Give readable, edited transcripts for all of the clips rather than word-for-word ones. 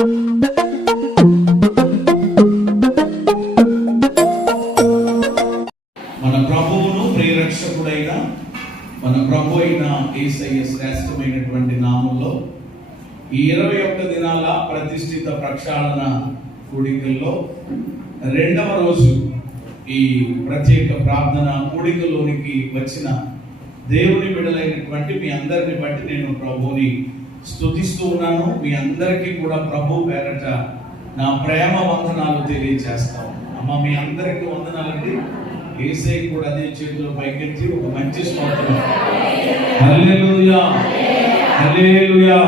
మన ప్రభువును ప్రియరక్షకుడైన మన ప్రభు అయిన యేసయ్య శ్రేష్టమైనటువంటి నామంలో ఈ 21 దినాల ప్రతిష్ఠిత ప్రక్షాళన కూడికల్లో 2వ రోజు ఈ ప్రత్యేక ప్రార్థన కూడికలోనికి వచ్చిన దేవుని బిడ్డలైనటువంటి మీ అందరిని బట్టి నేను ప్రభువుని స్తుతిస్తూ ఉన్నాను. మీ అందరికీ కూడా ప్రభు పేరట నా ప్రేమ వందనాలు తెలియజేస్తాను. అమ్మ మీ అందరికీ వందనాలండి. యేసయ్య కూడా అదే చేతులు పైకెత్తి ఒక మంచి స్తోత్రం. హల్లెలూయా హల్లెలూయా.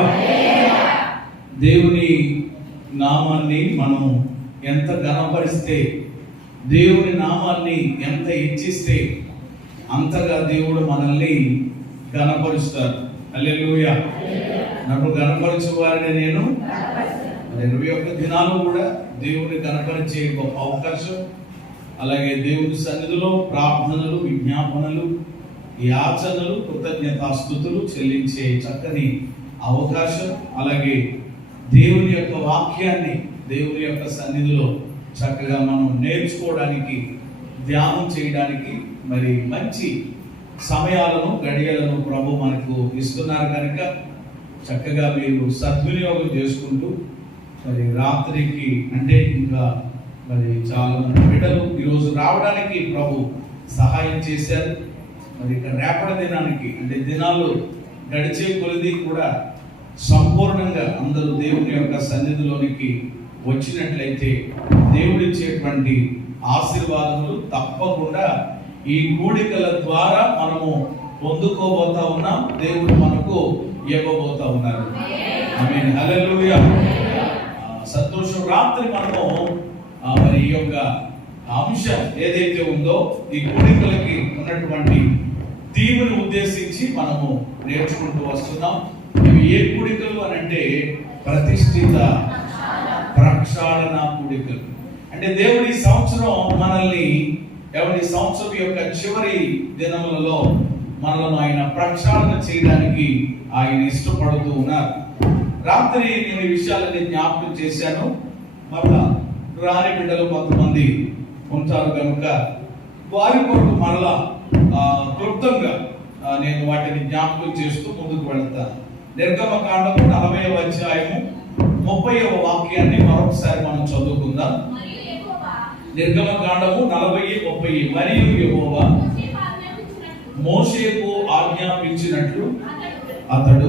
దేవుని నామాన్ని మనం ఎంత ఘనపరిస్తే, దేవుని నామాన్ని ఎంత హెచ్చిస్తే అంతగా దేవుడు మనల్ని ఘనపరుస్తారు. హల్లెలూయా. నన్ను ఘనపరచు వారిని నేను 21 దినాలు కూడా దేవుని ఘనపరిచే గొప్ప అవకాశం. అలాగే దేవుని సన్నిధిలో ప్రార్థనలు, విజ్ఞాపనలు, యాచనలు, కృతజ్ఞతాస్తుతులు చెల్లించే చక్కని అవకాశం. అలాగే దేవుని యొక్క వాక్యాన్ని దేవుని యొక్క సన్నిధిలో చక్కగా మనం నేర్చుకోవడానికి, ధ్యానం చేయడానికి మరి మంచి సమయాలను, గడియలను ప్రభు మనకు ఇస్తున్నారు కనుక చక్కగా మీరు సద్వినియోగం చేసుకుంటూ మరి రాత్రికి అంటే ఇంకా మరి చాలా మంది బిడ్డలు ఈరోజు రావడానికి ప్రభు సహాయం చేశారు. మరి ఇక రేపటి దినానికి అంటే దినాలు గడిచే కొలది కూడా సంపూర్ణంగా అందరూ దేవుని యొక్క సన్నిధిలోనికి వచ్చినట్లయితే దేవుడిచ్చేటువంటి ఆశీర్వాదములు తప్పకుండా ఈ కూడికల ద్వారా మనము పొందుకోబోతా ఉన్నాం. దేవుడు మనకు ఇవ్వబోతా ఉన్నారు. ఆమేన్ హల్లెలూయా. సంతోషం. రాత్రి మనము మరి ఈ యొక్క అంశం ఏదైతే ఉందో ఈ కూడికలకి ఉన్నటువంటి థీమ్‌ని ఉద్దేశించి మనము నేర్చుకుంటూ వస్తున్నాం. ఇవి ఏ కూడికలు అని అంటే ప్రతిష్ఠిత ప్రక్షాళన కూడికలు. అంటే దేవుడి సంవత్సరం మనల్ని ఈ సంవత్సరం యొక్క చివరి దినములలో మనల్ని ఆయన ప్రక్షాళన చేయడానికి ఆయన ఇష్టపడుతూ ఉన్నారు. రాత్రి నేను ఈ విషయాలని జ్ఞాపకం చేశాను. మరలా రాని బిడ్డలు కొంతమంది ఉంటారు కనుక వారి కొరకు మరలా క్లుప్తంగా నేను వాటిని జ్ఞాపకం చేస్తూ ముందుకు వెళ్తాను. నిర్గమకాండము 40వ అధ్యాయము 30వ వాక్యాన్ని మరొకసారి మనం చదువుకుందాం. నిర్గమకాండము 40:30. మరియు యెహోవా మోషేకు ఆజ్ఞాపించినట్లు అతడు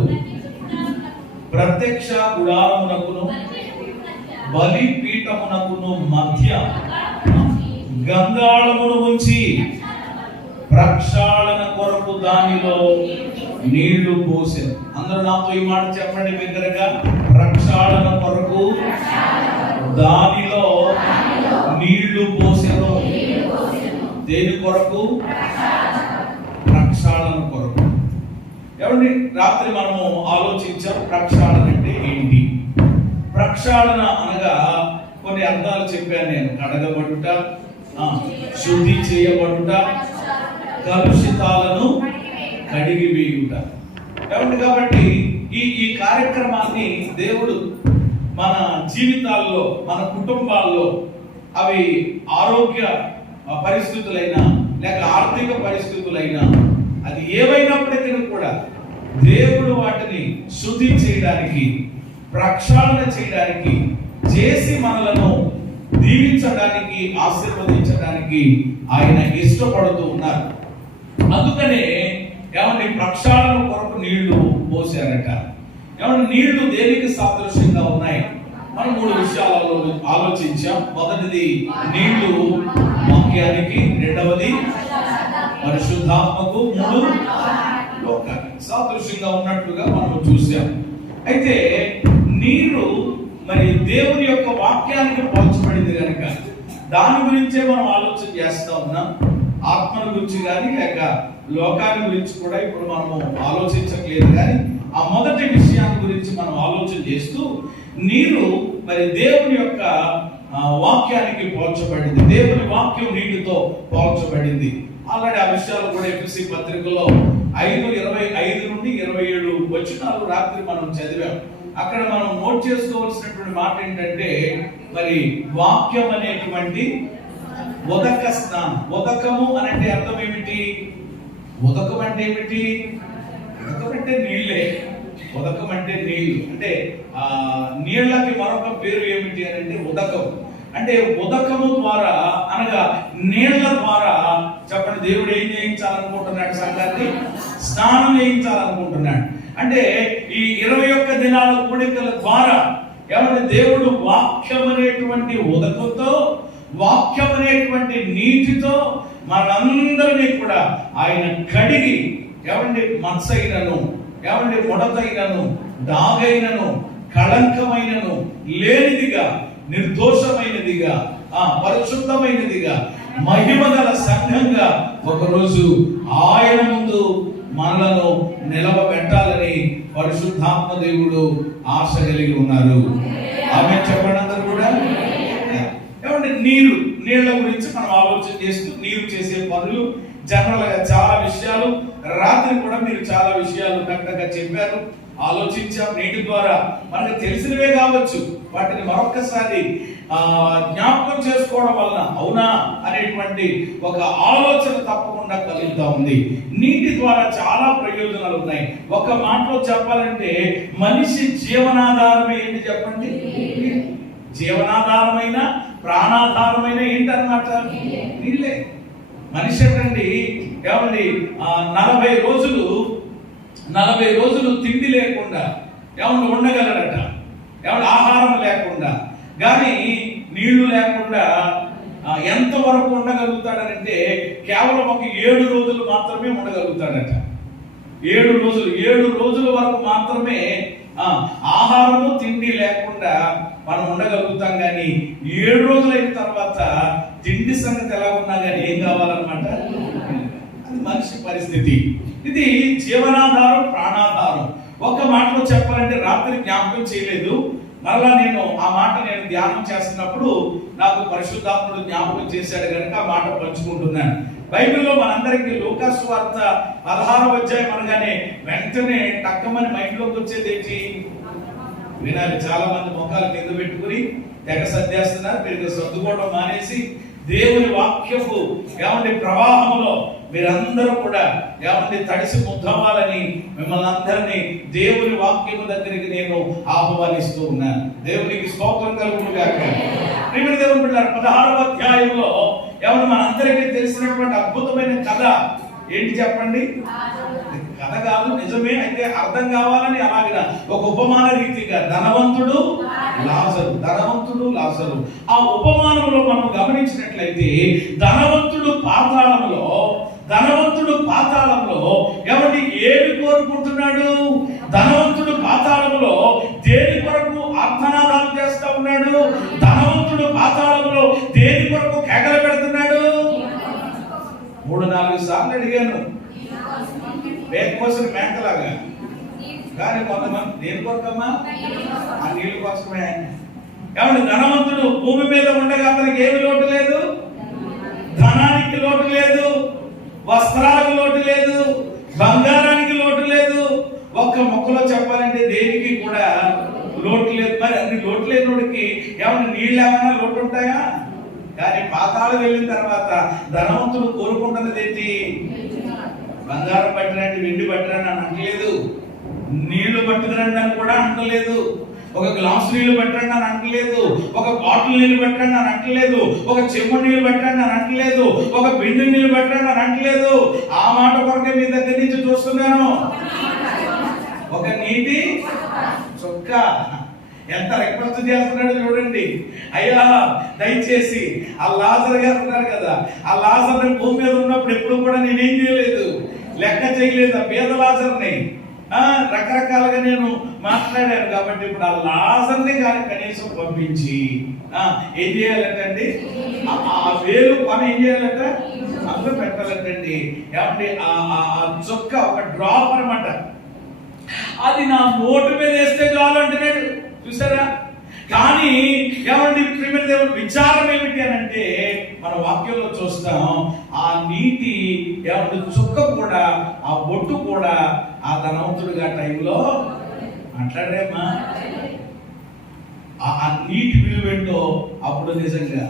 ప్రత్యక్ష గుడారమునకును బలిపీఠమునకును మధ్య గంగాళమును ఉంచి ప్రక్షాళన కొరకు దానిలో నీళ్లు పోసెను. అందరూ నాతో ఈ మాట చెప్పండి బిగ్గరగా. ప్రక్షాళన కొరకు దానిలో నీళ్లు పోసెను. దేని కొరకు? ప్రక్షాళన కొరకు. ఏమండి, రాత్రి మనము ఆలోచించాం ప్రక్షాళన అంటే ఏంటి. ప్రక్షాళన అనగా కొన్ని అర్థాలు చెప్పాను నేను. కడగబడుట, శుద్ధి చేయబడుట, కలుషితాలను కడిగి వేయుట. కాబట్టి ఈ కార్యక్రమాన్ని దేవుడు మన జీవితాల్లో, మన కుటుంబాల్లో అవి ఆరోగ్య పరిస్థితులైనా లేక ఆర్థిక పరిస్థితులైనా అది ఏవైనప్పటికీ కూడా దేవుడు వాటిని శుద్ధి చేయడానికి, ప్రక్షాళన చేయడానికి, చేసి మనలను దీవించడానికి, ఆశీర్వదించడానికి ఆయన ఇష్టపడుతూ ఉన్నారు. అందుకనే ఏమంటే ప్రక్షాళన కొరకు నీళ్లు పోసారట. ఏమంటే నీళ్లు దేనికి సాదృశ్యంగా ఉన్నాయి? మనం 3 విషయాలలో ఆలోచించాం. మొదటిది నీళ్లు వాక్యానికి, రెండవది పరిశుద్ధాత్మకు, 3 లోకానికి సాదృశ్యంగా ఉన్నట్లుగా మనం చూసాం. అయితే నీరు మరి దేవుని యొక్క వాక్యానికి పోల్చబడింది కనుక దాని గురించే మనం ఆలోచన చేస్తా ఉన్నాం. ఆత్మల గురించి కానీ లేక లోకాన్ని గురించి కూడా ఇప్పుడు మనము ఆలోచించట్లేదు. కానీ ఆ మొదటి విషయాన్ని గురించి మనం ఆలోచన చేస్తూ నీరు మరి దేవుని యొక్క వాక్యానికి పోల్చబడింది. దేవుని వాక్యం నీటితో పోల్చబడింది. ఆల్రెడీ ఆ విషయాలు కూడా ఎఫెసీ పత్రికలో 5:25 నుండి 27 వచనాలు రాత్రి మనం చదివాం. అక్కడ మనం నోట్ చేసుకోవాల్సినటువంటి మాట ఏంటంటే, మరి వాక్యం అనేటువంటి ఉదక స్నానం. ఉదకము అంటే అర్థం ఏమిటి? ఉదకం అంటే ఏమిటి? ఉదకం అంటే నీళ్ళే. ఉదకం అంటే నీళ్లు. అంటే నీళ్ళకి మరొక పేరు ఏమిటి అని అంటే ఉదకం. అంటే ఉదకము ద్వారా అనగా నీళ్ల ద్వారా చెప్పండి, దేవుడు ఏం చేయించాలనుకుంటున్నాడు? సంఘాన్ని స్నానం చేయించాలనుకుంటున్నాడు. అంటే ఈ 21 దినాల కూడికల ద్వారా ఏమంటే దేవుడు వాక్యం అనేటువంటి ఉదకంతో, వాక్యం అనేటువంటి నీటితో మనందరినీ కూడా ఆయన కడిగి ఏమంటే మత్సైనను, ఏమంటే ముడతైనను, దాగైనను, కళంకమైనను లేనిదిగా, నిర్దోషమైనదిగా, పరిశుద్ధమైనదిగా, మహిమగల సంఘంగా ఒకరోజు ఆయన ముందు మనలను నిలవబెట్టాలని పరిశుద్ధాత్మ దేవుడు ఆశ కలిగి ఉన్నారు. ఆమె చెప్పండి అందరూ కూడా. ఏమంటే నీళ్ళ గురించి మనం ఆలోచన చేస్తూ నీరు చేసే పనులు జనరల్ గా చాలా విషయాలు, రాత్రి కూడా మీరు చాలా విషయాలు చక్కగా చెప్పారు, ఆలోచించాం. నీటి ద్వారా మనకు తెలిసినవే కావచ్చు, వాటిని మరొక్కసారి జ్ఞాపకం చేసుకోవడం వలన అవునా అనేటువంటి ఒక ఆలోచన తప్పకుండా కలుగుతా ఉంది. నీటి ద్వారా చాలా ప్రయోజనాలు ఉన్నాయి. ఒక మాటలో చెప్పాలంటే మనిషి జీవనాధారమే ఏంటి చెప్పండి? జీవనాధారమైన, ప్రాణాధారమైన ఏంటన్నమాట? నీళ్ళే. మనిషి అండి ఏమండి 40 రోజులు తిండి లేకుండా ఏమన్నా ఉండగలడట, ఏమన్నా ఆహారం లేకుండా. కానీ నీళ్లు లేకుండా ఎంతవరకు ఉండగలుగుతాడనంటే కేవలం ఒక 7 రోజులు మాత్రమే ఉండగలుగుతాడట. 7 రోజుల వరకు మాత్రమే ఆహారము తిండి లేకుండా మనం ఉండగలుగుతాం. కానీ 7 రోజులైన తర్వాత తిండి సంగతి ఎలా ఉన్నా కానీ ఏం కావాలన్నమాట? అది మనిషి పరిస్థితి. ఇది జీవనాధారం, ప్రాణాధారం. ఒక మాటలో చెప్పాలంటే రాత్రి జ్ఞాపకం చేయలేదు, మరలా ఆ మాట నేను ధ్యానం చేస్తున్నప్పుడు నాకు పరిశుద్ధాత్ముడు జ్ఞాపకం చేశాడు కనుక ఆ మాట పంచుకుంటున్నాను. బైబిల్లో మనందరికీ లూకా సువార్త 16వ అధ్యాయం అనగానే వెంటనే టక్కమని మైండ్లోకి వచ్చేది ఏంటి? వినాలి. చాలా మంది ముఖాలు కింద పెట్టుకుని తెగ సర్దేస్తున్నారు. మీరు సర్దుకోవడం మానేసి దేవుని వాక్యపు ఏమంటే ప్రవాహంలో మీరందరూ కూడా ఏమంటే తడిసి ముద్దవ్వాలని మిమ్మల్ని అందరినీ దేవుని వాక్యము దగ్గరికి నేను ఆహ్వానిస్తూ ఉన్నాను. దేవునికి స్తోత్రం కలుగును గాక. ప్రియమైన దేవుని బిడ్డలారా, 16వ అధ్యాయంలో ఏమన్నా మనందరికీ తెలిసినటువంటి అద్భుతమైన కథ ఏంటి చెప్పండి? కథ కాదు, నిజమే. అయితే అర్థం కావాలని అలాగిన ఒక ఉపమాన రీతిగా ధనవంతుడు లాజరు. ఆ ఉపమానంలో మనం గమనించినట్లయితే ధనవంతుడు పాతాళంలో ఎవరి ఏమి కోరుకుంటున్నాడు? ధనవంతుడు పాతాళంలో దేని కొరకు ఆర్తనాదాలు చేస్తా ఉన్నాడు? ధనవంతుడు పాతాళంలో దేని కొరకు కేకలు పెడుతున్నాడు? 3-4 సార్లు అడిగాను మేక కోసం, మేకలాగా. కానీ కొంతమంది దేని కొరకమ్మా? ఆ నీళ్ళ కోసమే. ఏమంటే ధనవంతుడు భూమి మీద ఉండగా అతనికి ఏమి లోటు లేదు? ధనానికి లోటు లేదు, వస్త్రాలకు లోటు లేదు, బంగారానికి లోటు లేదు. ఒక్క మొక్కలో చెప్పాలంటే దేనికి కూడా లోటు లేదు. మరి అన్ని లోటు లేనివాడికి ఏమన్నా నీళ్ళు ఏమైనా లోటు ఉంటాయా? కానీ పాతాళం వెళ్ళిన తర్వాత ధనవంతుడు కోరుకుంటున్నది ఏంటి? బంగారం పట్టిరండి, వెండి పట్టిరండి అని అనట్లేదు, నీళ్లు పట్టుకురండి అని కూడా అంటలేదు, ఒక గ్లాసు నీళ్లు పెట్టండి అని అంటలేదు, ఒక బాటిల్ నీళ్లు పెట్టండి అని అంటలేదు, ఒక చెంబు నీళ్లు పెట్టండి అని అంటలేదు, ఒక బిందె నీళ్లు పెట్టండి అని అంటలేదు. ఆ మాట కొరకే మీ దగ్గర నుంచి చూస్తున్నాను. ఒక నీటి చుక్క. ఎంత రిక్వెస్ట్ చేస్తున్నాడు చూడండి. అయ్యా దయచేసి ఆ లాజర్ గారు ఉన్నారు కదా, ఆ లాజర్ భూమి మీద ఉన్నప్పుడు ఎప్పుడు కూడా నేనేం చేయలేదు, లెక్క చేయలేదు ఆ పేద లాజర్ని. రకరకాలుగా నేను మాట్లాడాను. కాబట్టి ఇప్పుడు ఆ లాజర్ని కానీ కనీసం పంపించి ఏం చేయాలంటండి? ఆ వేలు పని ఏం చేయాలంట? అందులో పెట్టాలంటండి. ఏమంటే ఆ చుక్క ఒక డ్రాప్ అనమాట, అది నా నోటు మీద వేస్తే చాలు అంటున్నాడు. చూసారా? కానీ ఏమండి ప్రియమైన దేవుడు విచారం ఏమిటి అని అంటే మన వాక్యంలో చూస్తాం, ఆ నీటి ఏమంటే చుక్క కూడా, ఆ బొట్టు కూడా ఆ ధనవంతుడిగా టైంలో మాట్లాడరేమ్మా? ఆ నీటి విలువేంటో అప్పుడు నిజంగా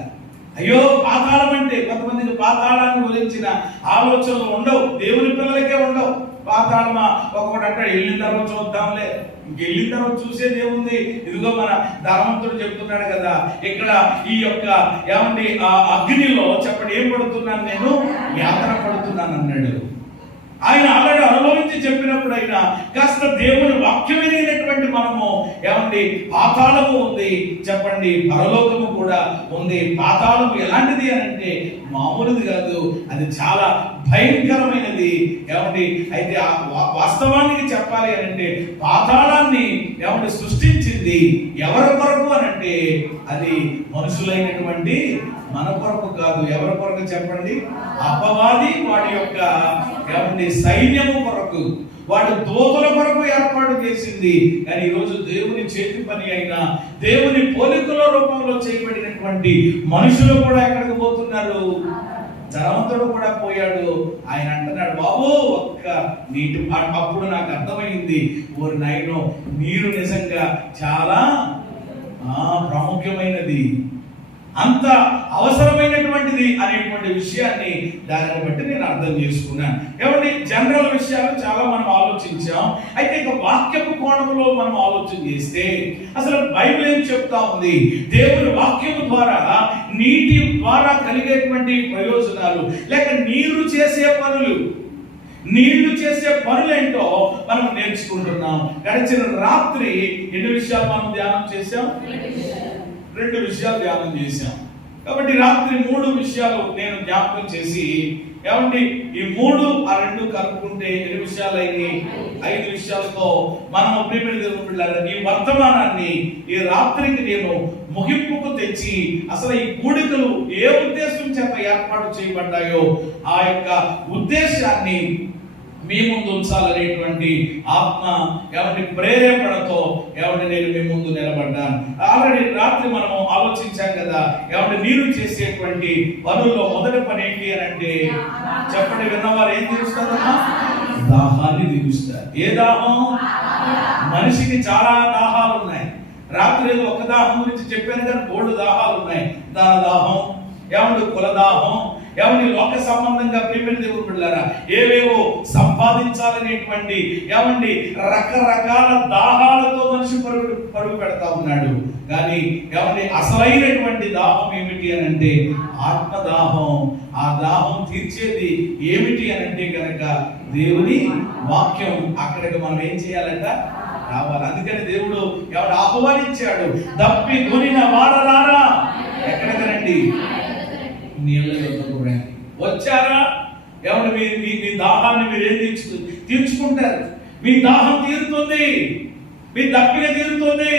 అయ్యో పాతాళం అంటే కొంతమందికి పాతాళాన్ని గురించిన ఆలోచనలు ఉండవు, దేవుని పిల్లలకే ఉండవు. పాతాళమా ఒకటి అంటాడు, వెళ్ళిన తర్వాత చూద్దాంలే, ఇంకెళ్ళిన తర్వాత చూసేది ఏముంది? ఇదిగో మన ధర్మంతుడు చెప్తున్నాడు కదా ఇక్కడ, ఈ యొక్క ఏమండి ఆ అగ్నిలో చెప్పండి ఏం పడుతున్నాను నేను? యాతన పడుతున్నాను అన్నాడు. ఆయన ఆల్రెడీ అనుభవించి చెప్పినప్పుడు అయినా కాస్త దేవుని వాక్యం వినేటటువంటి మనము ఏమండి పాతాళము ఉంది చెప్పండి, పరలోకము కూడా ఉంది. పాతాళము ఎలాంటిది అని అంటే మామూలుది కాదు, అది చాలా భయంకరమైనది. ఏమండి అయితే ఆ వాస్తవానికి చెప్పాలి అని అంటే పాతాళాన్ని ఏమండి సృష్టించింది ఎవరి కొరకు అని అంటే అది మనుషులైనటువంటి మన కొరకు కాదు. ఎవరి కొరకు చెప్పండి? అపవాది వాడి యొక్క ఏమండి సైన్యము కొరకు, వాడు దూతల కొరకు ఏర్పాటు చేసింది. కానీ ఈరోజు దేవుని చేతి పని అయిన దేవుని పోలికల రూపంలో చేయబడినటువంటి మనుషులు కూడా ఎక్కడికి పోతున్నారు? ధనవంతుడు కూడా పోయాడు. ఆయన అంటున్నాడు, బాబు ఒక్క నీటి. అప్పుడు నాకు అర్థమైంది, ఓరి నాయనో నీరు నిజంగా చాలా ప్రాముఖ్యమైనది, అంత అవసరమైనటువంటిది అనేటువంటి విషయాన్ని దానిని బట్టి నేను అర్థం చేసుకున్నాను. ఏమంటే జనరల్ విషయాలు చాలా మనం ఆలోచించాం. అయితే ఇక వాక్యపు కోణంలో మనం ఆలోచన చేస్తే అసలు బైబిల్ ఏం చెప్తా ఉంది? దేవుని వాక్యము ద్వారా నీటి ద్వారా కలిగేటువంటి ప్రయోజనాలు, లేక నీరు చేసే పనులు, నీళ్లు చేసే పనులేంటో మనం నేర్చుకుంటున్నాం. గడిచిన రాత్రి ఎన్ని విషయాలు మనం ధ్యానం చేశాం? 2 విషయాలు ధ్యానం చేశాం. కాబట్టి రాత్రి 3 విషయాలు నేను జ్ఞాపకం చేసి, ఏమండి ఈ 3 ఆ 2 కలుపుకుంటే 8 విషయాలు అయింది. 5 విషయాలతో మనం ఈ వర్తమానాన్ని ఈ రాత్రికి నేను ముగింపుకు తెచ్చి అసలు ఈ కూడికలు ఏ ఉద్దేశం చేత ఏర్పాటు చేయబడ్డాయో ఆ యొక్క ఉద్దేశాన్ని మీ ముందు ఉంచాలనేటువంటి ఆత్మ ఏమంటే ప్రేరేపణతో ఏమంటే నేను మీ ముందు నిలబడ్డాను. ఆల్రెడీ రాత్రి మనము ఆలోచించాం కదా, ఏమంటే నీరు చేసేటువంటి పనుల్లో మొదటి పని ఏంటి అని అంటే చెప్పండి, విన్నవారు ఏం తీరుస్తారమ్మా? దాహాన్ని తీరుస్తారు. ఏ దాహం? మనిషికి చాలా దాహాలు ఉన్నాయి. రాత్రి ఏదో ఒక దాహం గురించి చెప్పాను కానీ బోల్డు దాహాలు ఉన్నాయి. దాన దాహం, ఏమంటే కుల దాహం, ఏమండి లోక సంబంధంగా ప్రియమైన దేవుని బిడ్డలారా ఏవేవో సంపాదించాలనేటువంటి ఏమండి రకరకాల దాహాలతో మనిషి పరుగు పెడతా ఉన్నాడు. కానీ ఏమండి అసలైనటువంటి దాహం ఏమిటి అని అంటే ఆత్మదాహం. ఆ దాహం తీర్చేది ఏమిటి అని అంటే కనుక దేవుని వాక్యం. అక్కడికి మనం ఏం చేయాలంట? రావాలి. అందుకని దేవుడు ఎవడు ఆహ్వానించాడు, దప్పి కొనిన వారలారా ఎక్కడికి రండి, నీళ్ళ యొద్దకు రండి. వచ్చారా? ఎవరు మీ దాహాన్ని మీరు ఏం తీర్చుకుంటారు? మీ దాహం తీరుతుంది, మీ దప్పిక తీరుతుంది,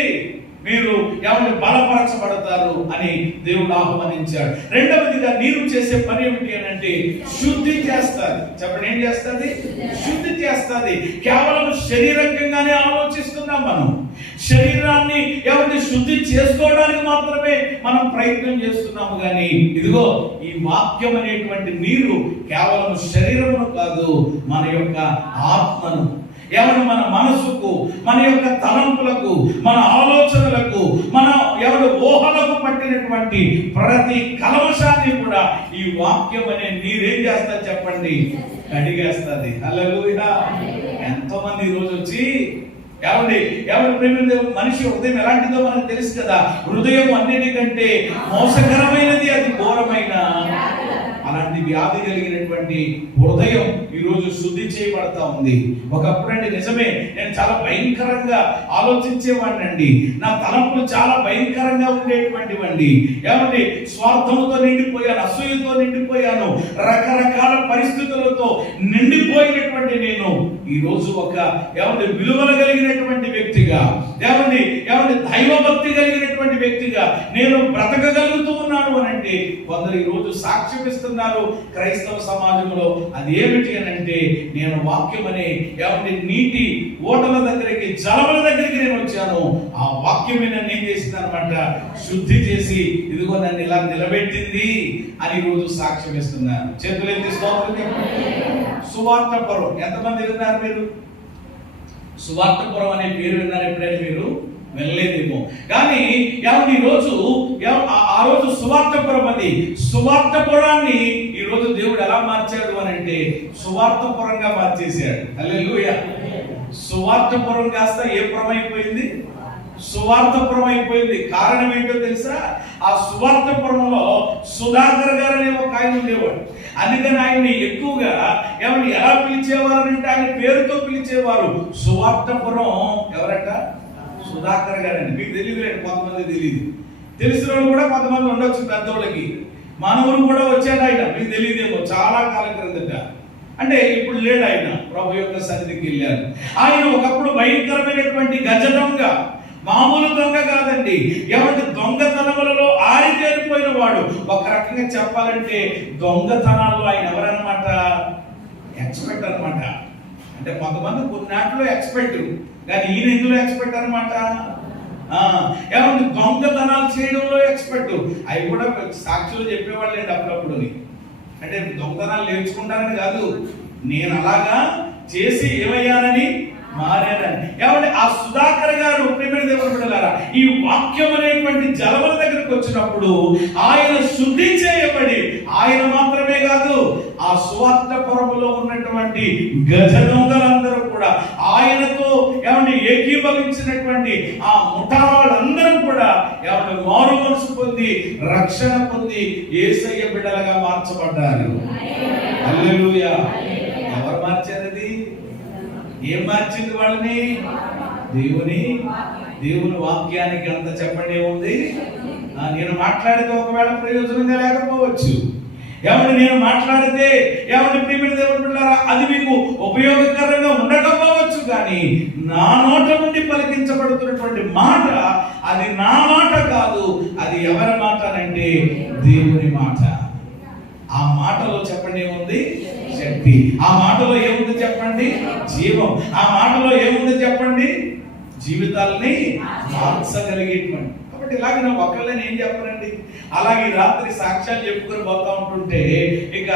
మీరు ఎవరిని బలపరచబడతారు అని దేవుడు ఆహ్వానించాడు. రెండవదిగా నీరు చేసే పని ఏమిటి అని అంటే శుద్ధి చేస్తారు. చెప్పండి, ఏం చేస్తుంది? శుద్ధి చేస్తుంది. కేవలం శరీరకంగానే ఆలోచిస్తున్నాం మనం. శరీరాన్ని ఎవరిని శుద్ధి చేసుకోవడానికి మాత్రమే మనం ప్రయత్నం చేస్తున్నాము. కానీ ఇదిగో ఈ వాక్యం అనేటువంటి నీరు కేవలం శరీరమును కాదు, మన యొక్క ఆత్మను, ఎవరు మన మనసుకు, మన యొక్క తలంపులకు, మన ఆలోచనలకు, మన ఎవరు ఊహలకు పట్టినటువంటి ప్రతి కల్మషాన్ని కూడా ఈ వాక్యం అనే నీరేం చేస్తా చెప్పండి? కడిగేస్తుంది. హల్లెలూయా. ఎంతో మంది ఈ రోజు వచ్చి ఎవరి ప్రేమ మనిషి హృదయం ఎలాంటిదో మనకు తెలుసు కదా. హృదయం అన్నిటికంటే మోసకరమైనది, అది ఘోరమైన అలాంటి వ్యాధి కలిగినటువంటి హృదయం ఈ రోజు శుద్ధి చేయబడతా ఉంది. ఒకప్పుడండి నిజమే, నేను చాలా భయంకరంగా ఆలోచించేవాడినండి. నా తలంపులు చాలా భయంకరంగా ఉండేటువంటివండి. ఏమండి స్వార్థంతో నిండిపోయాను, అసూయతో నిండిపోయాను, రకరకాల పరిస్థితులతో నిండిపోయినటువంటి నేను ఈ రోజు ఒక ఏమండి విలువలు కలిగినటువంటి వ్యక్తిగా, ఏమండి దైవభక్తి కలిగినటువంటి వ్యక్తిగా నేను బ్రతకగలుగుతూ ఉన్నాను అని అంటే కొందరు ఈ రోజు సాక్ష్యం ఇస్తున్నారు క్రైస్తవ సమాజంలో. అది ఏమిటి అని అంటే నేను వాక్యం అనే నీటి ఓటల దగ్గరికి, జలముల దగ్గరికి నేను వచ్చాను. ఆ వాక్యమే నన్ను ఏం చేసింది అనమాట, శుద్ధి చేసి ఇదిగో నన్ను ఇలా నిలబెట్టింది అని రోజు సాక్ష్యం ఇస్తున్నారు. చేతులు ఎత్తి స్తోత్రం చెప్పండి. సువార్త పరం ఎంతమంది విన్నారు మీరు? సువార్తపురం అనే పేరు విన్నారు ఎప్పుడైనా మీరు? వెళ్ళలేదేమో. కానీ ఈ రోజు ఆ రోజు సువార్తపురం, అది సువార్తపురాన్ని ఈ రోజు దేవుడు ఎలా మార్చాడు అని అంటే సువార్తపురంగా మార్చేశాడు. హల్లెలూయా. సువార్తపురం కాస్త ఏ పురం అయిపోయింది? సువార్తపురం అయిపోయింది. కారణం ఏంటో తెలుసా? ఆ సువార్తపురంలో సుధాకర్ గారు అనే ఒక ఆయన ఉండేవాడు. అందుకని ఆయన్ని ఎక్కువగా ఎలా పిలిచేవారు అంటే ఆయన పేరుతో పిలిచేవారు. సువార్తపురం ఎవరట? సుధాకర్ గారండి. మీకు తెలియదు, కొంతమంది తెలియదు, తెలిసిన వాళ్ళు కూడా కొంతమంది ఉండొచ్చు పెద్దోళ్ళకి. మన ఊరు కూడా వచ్చాడు ఆయన, మీకు తెలియదేమో, చాలా కాలం క్రిందట. అంటే ఇప్పుడు లేడు ఆయన, ప్రభు యొక్క సన్నిధికి వెళ్ళారు. ఆయన ఒకప్పుడు భయంకరమైనటువంటి గజ దొంగ, మామూలు దొంగ కాదండి, దొంగతనములలో ఆరితేరిపోయిన వాడు. ఒక రకంగా చెప్పాలంటే దొంగతనాల్లో ఆయన ఎవరన్నమాట? ఎక్స్పర్ట్ అనమాట. అంటే కొంతమంది కొన్నిట్లో ఎక్స్పర్ట్, కానీ ఈయన ఎందులో ఎక్స్పర్ట్ అనమాట. దొంగతనాలు చేయడంలో ఎక్స్పర్ట్. అవి కూడా సాక్షులు చెప్పేవాళ్ళు అండి అప్పుడప్పుడు. అంటే దొంగతనాలు నేర్చుకుంటారని కాదు, నేను అలాగా చేసి ఏమయ్యానని మారానని. ఆ సుధాకర్ గారు ప్రియమైన దేవుని బిడ్డలారా, ఈ వాక్యం అనేటువంటి జలముల దగ్గరకు వచ్చినప్పుడు ఆయన శుద్ధి చేయబడి, ఆయన మాత్రమే కాదు ఆ సువార్తపురములో ఉన్నటువంటి గజ దొంగలందరూ కూడా ఆయనతో ఏకీభవించినటువంటి ఆ ముఠావాళ్ళందరూ కూడా మారు మనసు పొంది రక్షణ పొంది యేసయ్య బిడ్డలుగా మార్చబడ్డారు. హల్లెలూయా. ఎవరు మార్చారు? అది ఏం మార్చింది వాళ్ళని? దేవుని వాక్యానికి అంత చెప్పండి ఏముంది. నేను మాట్లాడితే ఒకవేళ ప్రయోజనంగా లేకపోవచ్చు, నేను మాట్లాడితే ప్రియమైన దేవుని బిడ్డలారా అది మీకు ఉపయోగకరంగా ఉండకపోవచ్చు, కానీ నా నోట నుండి పలికించబడుతున్నటువంటి మాట అది నా మాట కాదు, అది ఎవరి మాట అంటే దేవుని మాట. ఆ మాటలో చెప్పండి ఏముంది? శక్తి. ఆ మాటలో ఏముంది చెప్పండి? జీవం. ఆ మాటలో ఏముంది చెప్పండి? జీవితాలని మార్చగలిగేటువంటి. కాబట్టి ఇలాగ నా ఒకళ్ళని ఏం చెప్పనండి. అలాగే రాత్రి సాక్ష్యాలు చెప్పుకొని పోతా ఉంటుంటే ఇక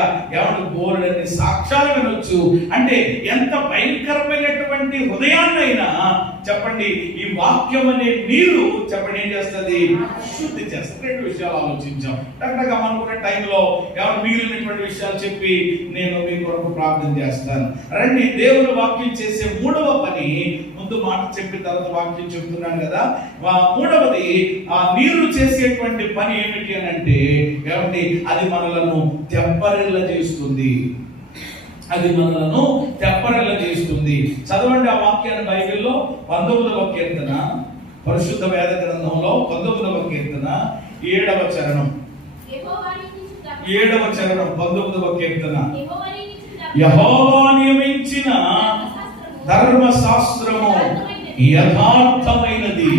బోర్డని సాక్ష్యాలు వినొచ్చు. అంటే ఎంత భయంకరమైనటువంటి హృదయాన్నైనా చెప్పండి ఈ వాక్యం అనే నీరు చెప్పండి ఏం చేస్తుంది? శుద్ధి చేస్తుంది. రెండు విషయాలు ఆలోచించాం. కరెక్ట్గా అనుకునే టైంలో మిగిలినటువంటి విషయాలు చెప్పి నేను మీ కొరకు ప్రార్థన చేస్తాను. రండి, దేవుని వాక్యం చేసే మూడవ పని. ముందు మాట చెప్పిన తర్వాత వాక్యం చెప్తున్నాను కదా. మూడవది ఆ నీరు చేసేటువంటి పని ఏమిటి అని అంటే అది మనలను తెప్పరిల్ల చేస్తుంది. అది మనలను తెప్పరిల్ల చేస్తుంది. చదవండి ఆ వాక్యాన్ని బైబిల్లో 19వ కీర్తన, పరిశుద్ధ వేద గ్రంథంలో 19వ కీర్తన 7వ చరణం. 7వ చరణం 19వ కీర్తన. యెహోవా నియమించిన ధర్మశాస్త్రము యథార్థమైనది,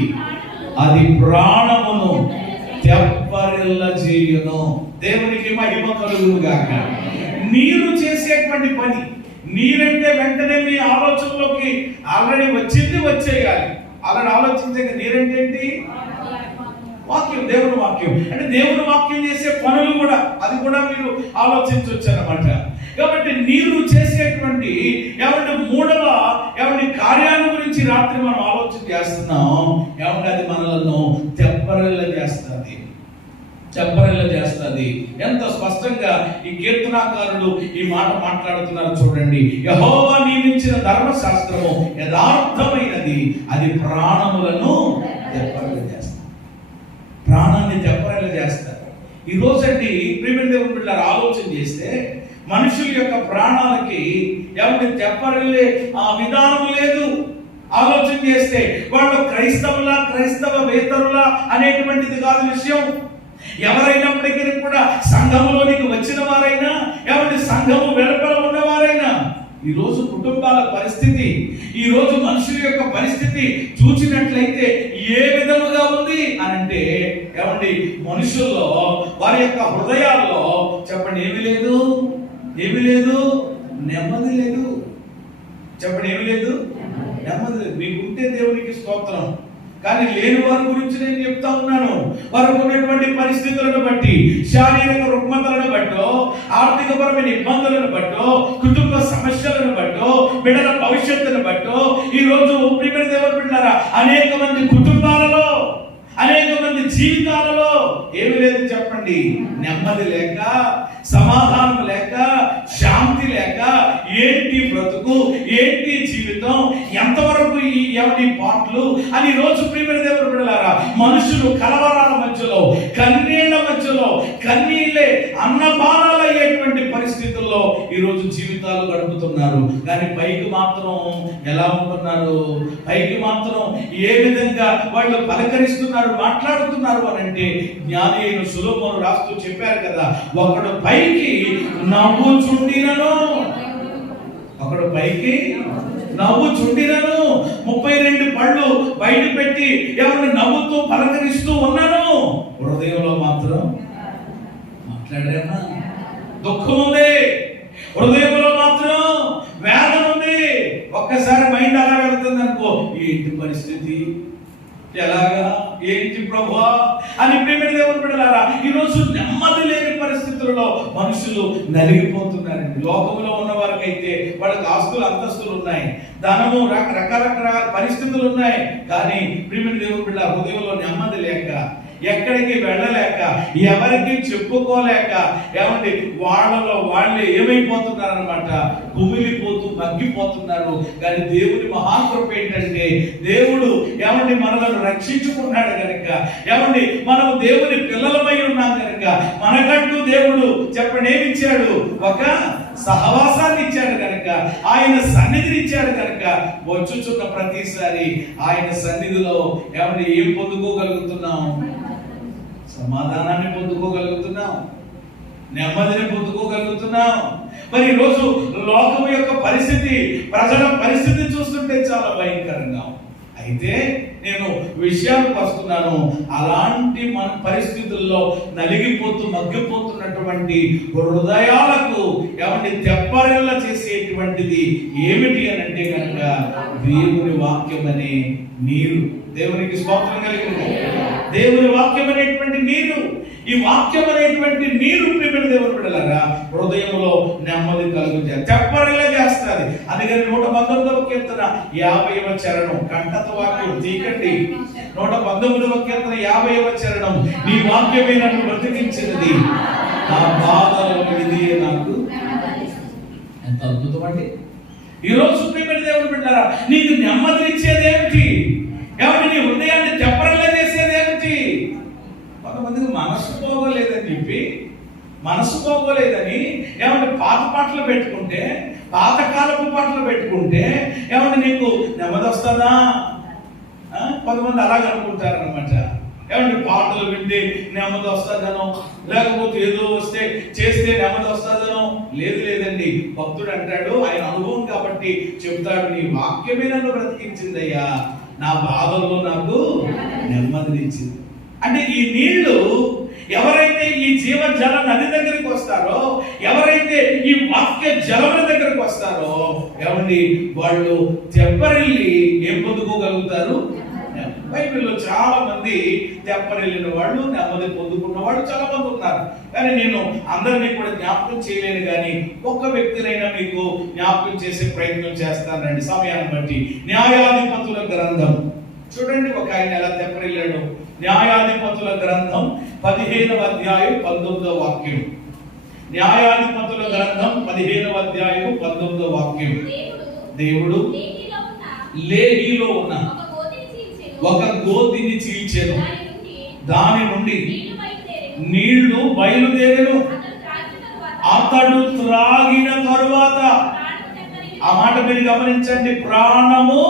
అది ప్రాణమును తెప్పరిల్ల చేయును. దేవునికి మహిమ కలుగును గాక. నీరు చేసేటువంటి పని. నీరంటే వెంటనే మీ ఆలోచనలోకి ఆల్రెడీ వచ్చేయాలి. ఆల్రెడీ ఆలోచించే నీరంటే ఏంటి? వాక్యం, దేవుని వాక్యం. అంటే దేవుని వాక్యం చేసే పనులు కూడా, అది కూడా మీరు ఆలోచించవచ్చు అన్నమాట. కాబట్టి నీరు చేసేటువంటి మూడవ కార్యాల గురించి రాత్రి మనం ఆలోచన చేస్తున్నాం. అది మనలను తెప్పరిల్ల చేస్తుంది. ఎంత స్పష్టంగా ఈ కీర్తనాకారుడు ఈ మాట మాట్లాడుతున్నారు చూడండి. యెహోవా నియమించిన ధర్మశాస్త్రము యథార్థమైనది, అది ప్రాణములను తెప్పరిల్ల చేస్తుంది. ప్రాణాన్ని తెప్పరిల్ల చేస్తారు. ఈ రోజండి ప్రియమైన దేవుని బిడ్డలారా ఆలోచన చేస్తే మనుషుల యొక్క ప్రాణాలకి తెప్పరిల్లే ఆ విధానం లేదు. ఆలోచన చేస్తే వాళ్ళు క్రైస్తవేతరులా అనేటువంటిది కాదు విషయం. ఎవరైనప్పటికీ కూడా సంఘములోనికి వచ్చిన వారైనా సంఘము వెలుపల ఉన్నవారైనా ఈ రోజు కుటుంబాల పరిస్థితి, ఈ రోజు మనుషుల యొక్క పరిస్థితి చూచినట్లయితే ఏ విధముగా ఉంది అని అంటే మనుషుల్లో వారి యొక్క హృదయాల్లో చెప్పండి ఏమీ లేదు, నెమ్మది లేదు. చెప్పండి ఏమీ లేదు, నెమ్మది లేదు. మీకుంటే దేవునికి స్తోత్రం. కానీ లేని వారి గురించి నేను చెప్తా ఉన్నాను. వారికి ఉన్నటువంటి పరిస్థితులను బట్టి, శారీరక రుగ్మతలను బట్టో, ఆర్థికపరమైన ఇబ్బందులను బట్టో, కుటుంబ సమస్యలను బట్టో, బిడ్డల భవిష్యత్తును బట్టో, ఈ రోజు ప్రియమైన దేవుని బిడ్డలారా, అనేక మంది కుటుంబాలలో, అనేక మంది జీవితాలలో ఏమి లేదు చెప్పండి, నెమ్మది లేక, సమాధానం లేక, శాంతి లేక, ఏంటి బ్రతుకు, ఏంటి జీవితం, ఎంతవరకు ఈ పాటలు అని రోజు ప్రియమైన దేవుని బిడ్డలారా, మనుషులు కలవరాల మధ్యలో, కన్నీళ్ల మధ్యలో, కన్నీళ్ళే అన్నపానాలు అయ్యేటువంటి పరిస్థితుల్లో ఈ రోజు జీవితాలు గడుపుతున్నారు. కానీ పైకి మాత్రం ఎలా ఉంటున్నారు, పైకి మాత్రం ఏ విధంగా వాళ్ళు పలకరిస్తున్నారు, మాట్లాడుతున్నారు అని అంటే, జ్ఞాని అయిన సొలొమోను రాస్తూ చెప్పారు కదా, ఒకడు పైకి నవ్వుచుండినను, ఒకడు పైకి నవ్వుచుండినను 32 పళ్ళు బయట పెట్టి ఎవరిని నవ్వుతూ పలకరిస్తూ ఉన్నాను, హృదయంలో మాత్రం మాట్లాడారన్నా, దుఃఖం ఉంది, హృదయంలో మాత్రం వేదన ఉంది. ఒక్కసారి మైండ్ అలా వెళ్తుంది అనుకో, ఏంటి పరిస్థితి, ఎలాగా, ఏంటి ప్రభువా అని ప్రియమైన దేవుని బిడ్డలారా, ఈరోజు నెమ్మది లేని పరిస్థితుల్లో మనుషులు నలిగిపోతున్నారండి. లోకంలో ఉన్న వారికైతే వాళ్ళకి ఆస్తులు అంతస్తులు ఉన్నాయి, ధనము, రకరకాల పరిస్థితులు ఉన్నాయి. కానీ ప్రియమైన దేవుని బిడ్డ హృదయంలో నెమ్మది లేక, ఎక్కడికి వెళ్ళలేక, ఎవరికి చెప్పుకోలేక, ఏమండి వాళ్ళలో వాళ్ళే ఏమైపోతున్నారన్నమాట, కుమిలిపోతూ మగ్గిపోతున్నారు. కానీ దేవుని మహాకృప ఏంటంటే, దేవుడు ఏమండి మనలను రక్షించుకున్నాడు కనుక, ఏమండి మనము దేవుని పిల్లలమై ఉన్నాం కనుక, మనకంటూ దేవుడు చెప్పండి ఏమిచ్చాడు, ఒక సహవాసాన్ని ఇచ్చాడు కనుక, ఆయన సన్నిధిని ఇచ్చాడు కనుక, వచ్చుచున్న ప్రతిసారి ఆయన సన్నిధిలో ఏమండి ఏం పొందుకోగలుగుతున్నాం, సమాధానాన్ని పొందుకోగలుగుతున్నాం, నెమ్మదిని పొందుకోగలుగుతున్నాం. మరి ఈరోజు లోకం యొక్క పరిస్థితి, ప్రజల పరిస్థితి చూస్తుంటే చాలా భయంకరంగా. అయితే నేను విషయానికి వస్తున్నాను, అలాంటి మన పరిస్థితుల్లో నలిగిపోతూ మగ్గిపోతున్నటువంటి హృదయాలకు ఏమంటే తెప్పరిల్ల చేసేటువంటిది ఏమిటి అని అంటే కనుక, దేవుని వాక్యం అనే నీరు. దేవునికి స్తోత్రం కలిగింది. దేవుని వాక్యం అనేటువంటి నీరు, ఈ వాక్యం అనేటువంటి నీరు ప్రియమైన దేవుని బిడ్డలారా హృదయంలో నెమ్మది కలుగుతాయి, తెప్పరిల్ల చేస్తుంది. అందుకని 119వ కీర్తన 50వ చరణం, కంఠత వాక్యం తీకండి. 119వ కీర్తన 50వ చరణం, నీ వాక్యమే నన్ను బ్రతికించినది, నా బాధల విడిది నాకు. ఎంత అద్భుతం అండి. ఈరోజు ప్రియమైన దేవుని బిడ్డలారా, నీకు నెమ్మదినిచ్చేది ఏమిటి, ఏమిటి నీ హృదయాన్ని తెప్పరిల్ల చేసేది ఏమిటి? కొంతమందికి మనసు పోగలేదని చెప్పి, మనసు పోగలేదని ఏమంటే పాత పాటలు పెట్టుకుంటే, పాతకాలపు పాటలు పెట్టుకుంటే ఏమంటే నీకు నెమ్మది వస్తుందా? కొంతమంది అలాగ అనుకుంటారనమాట. ఏమంటే పాటలు వింటే నెమ్మది వస్తుందనో, లేకపోతే ఏదో వస్తే చేస్తే నెమ్మది వస్తుందనో. లేదండి, భక్తుడు అంటాడు, ఆయన అనుభవం కాబట్టి చెప్తాడు, నీ వాక్యమే నన్ను బ్రతికించిందయ్యా, నా బాధల్లో నాకు నెమ్మదినిచ్చింది. అంటే ఈ నీళ్లు ఎవరైతే ఈ జీవ జల నది దగ్గరికి వస్తారో, ఎవరైతే ఈ వాక్య జలముల దగ్గరికి వస్తారో, ఏమండి వాళ్ళు తెప్పరిల్లి ఏం పొందుకోగలుగుతారు? బైబిల్లో చాలా మంది తెప్పరిల్లిన వాళ్ళు, నెమ్మది పొందుకున్న వాళ్ళు చాలా మంది ఉన్నారు. కానీ నేను అందరినీ కూడా జ్ఞాపకం చేయలేను, కానీ ఒక్క వ్యక్తినైనా మీకు జ్ఞాపకం చేసే ప్రయత్నం చేస్తానండి సమయాన్ని బట్టి. న్యాయాధిపతుల గ్రంథం చూడండి, ఒక ఆయన ఎలా తెప్పరిల్లాడు. న్యాయాధిపతుల గ్రంథం 15వ అధ్యాయం 19వ వాక్యం. న్యాయాధిపతుల గ్రంథం 15వ అధ్యాయం 19వ వాక్యం. దేవుడు లేహీలో ఉన్న ఒక గోతిని చీల్చెను, దాని నుండి నీళ్లు బయలుదేరెను, అతడు త్రాగిన తరువాత, ఆ మాట మీరు గమనించండి, ప్రాణము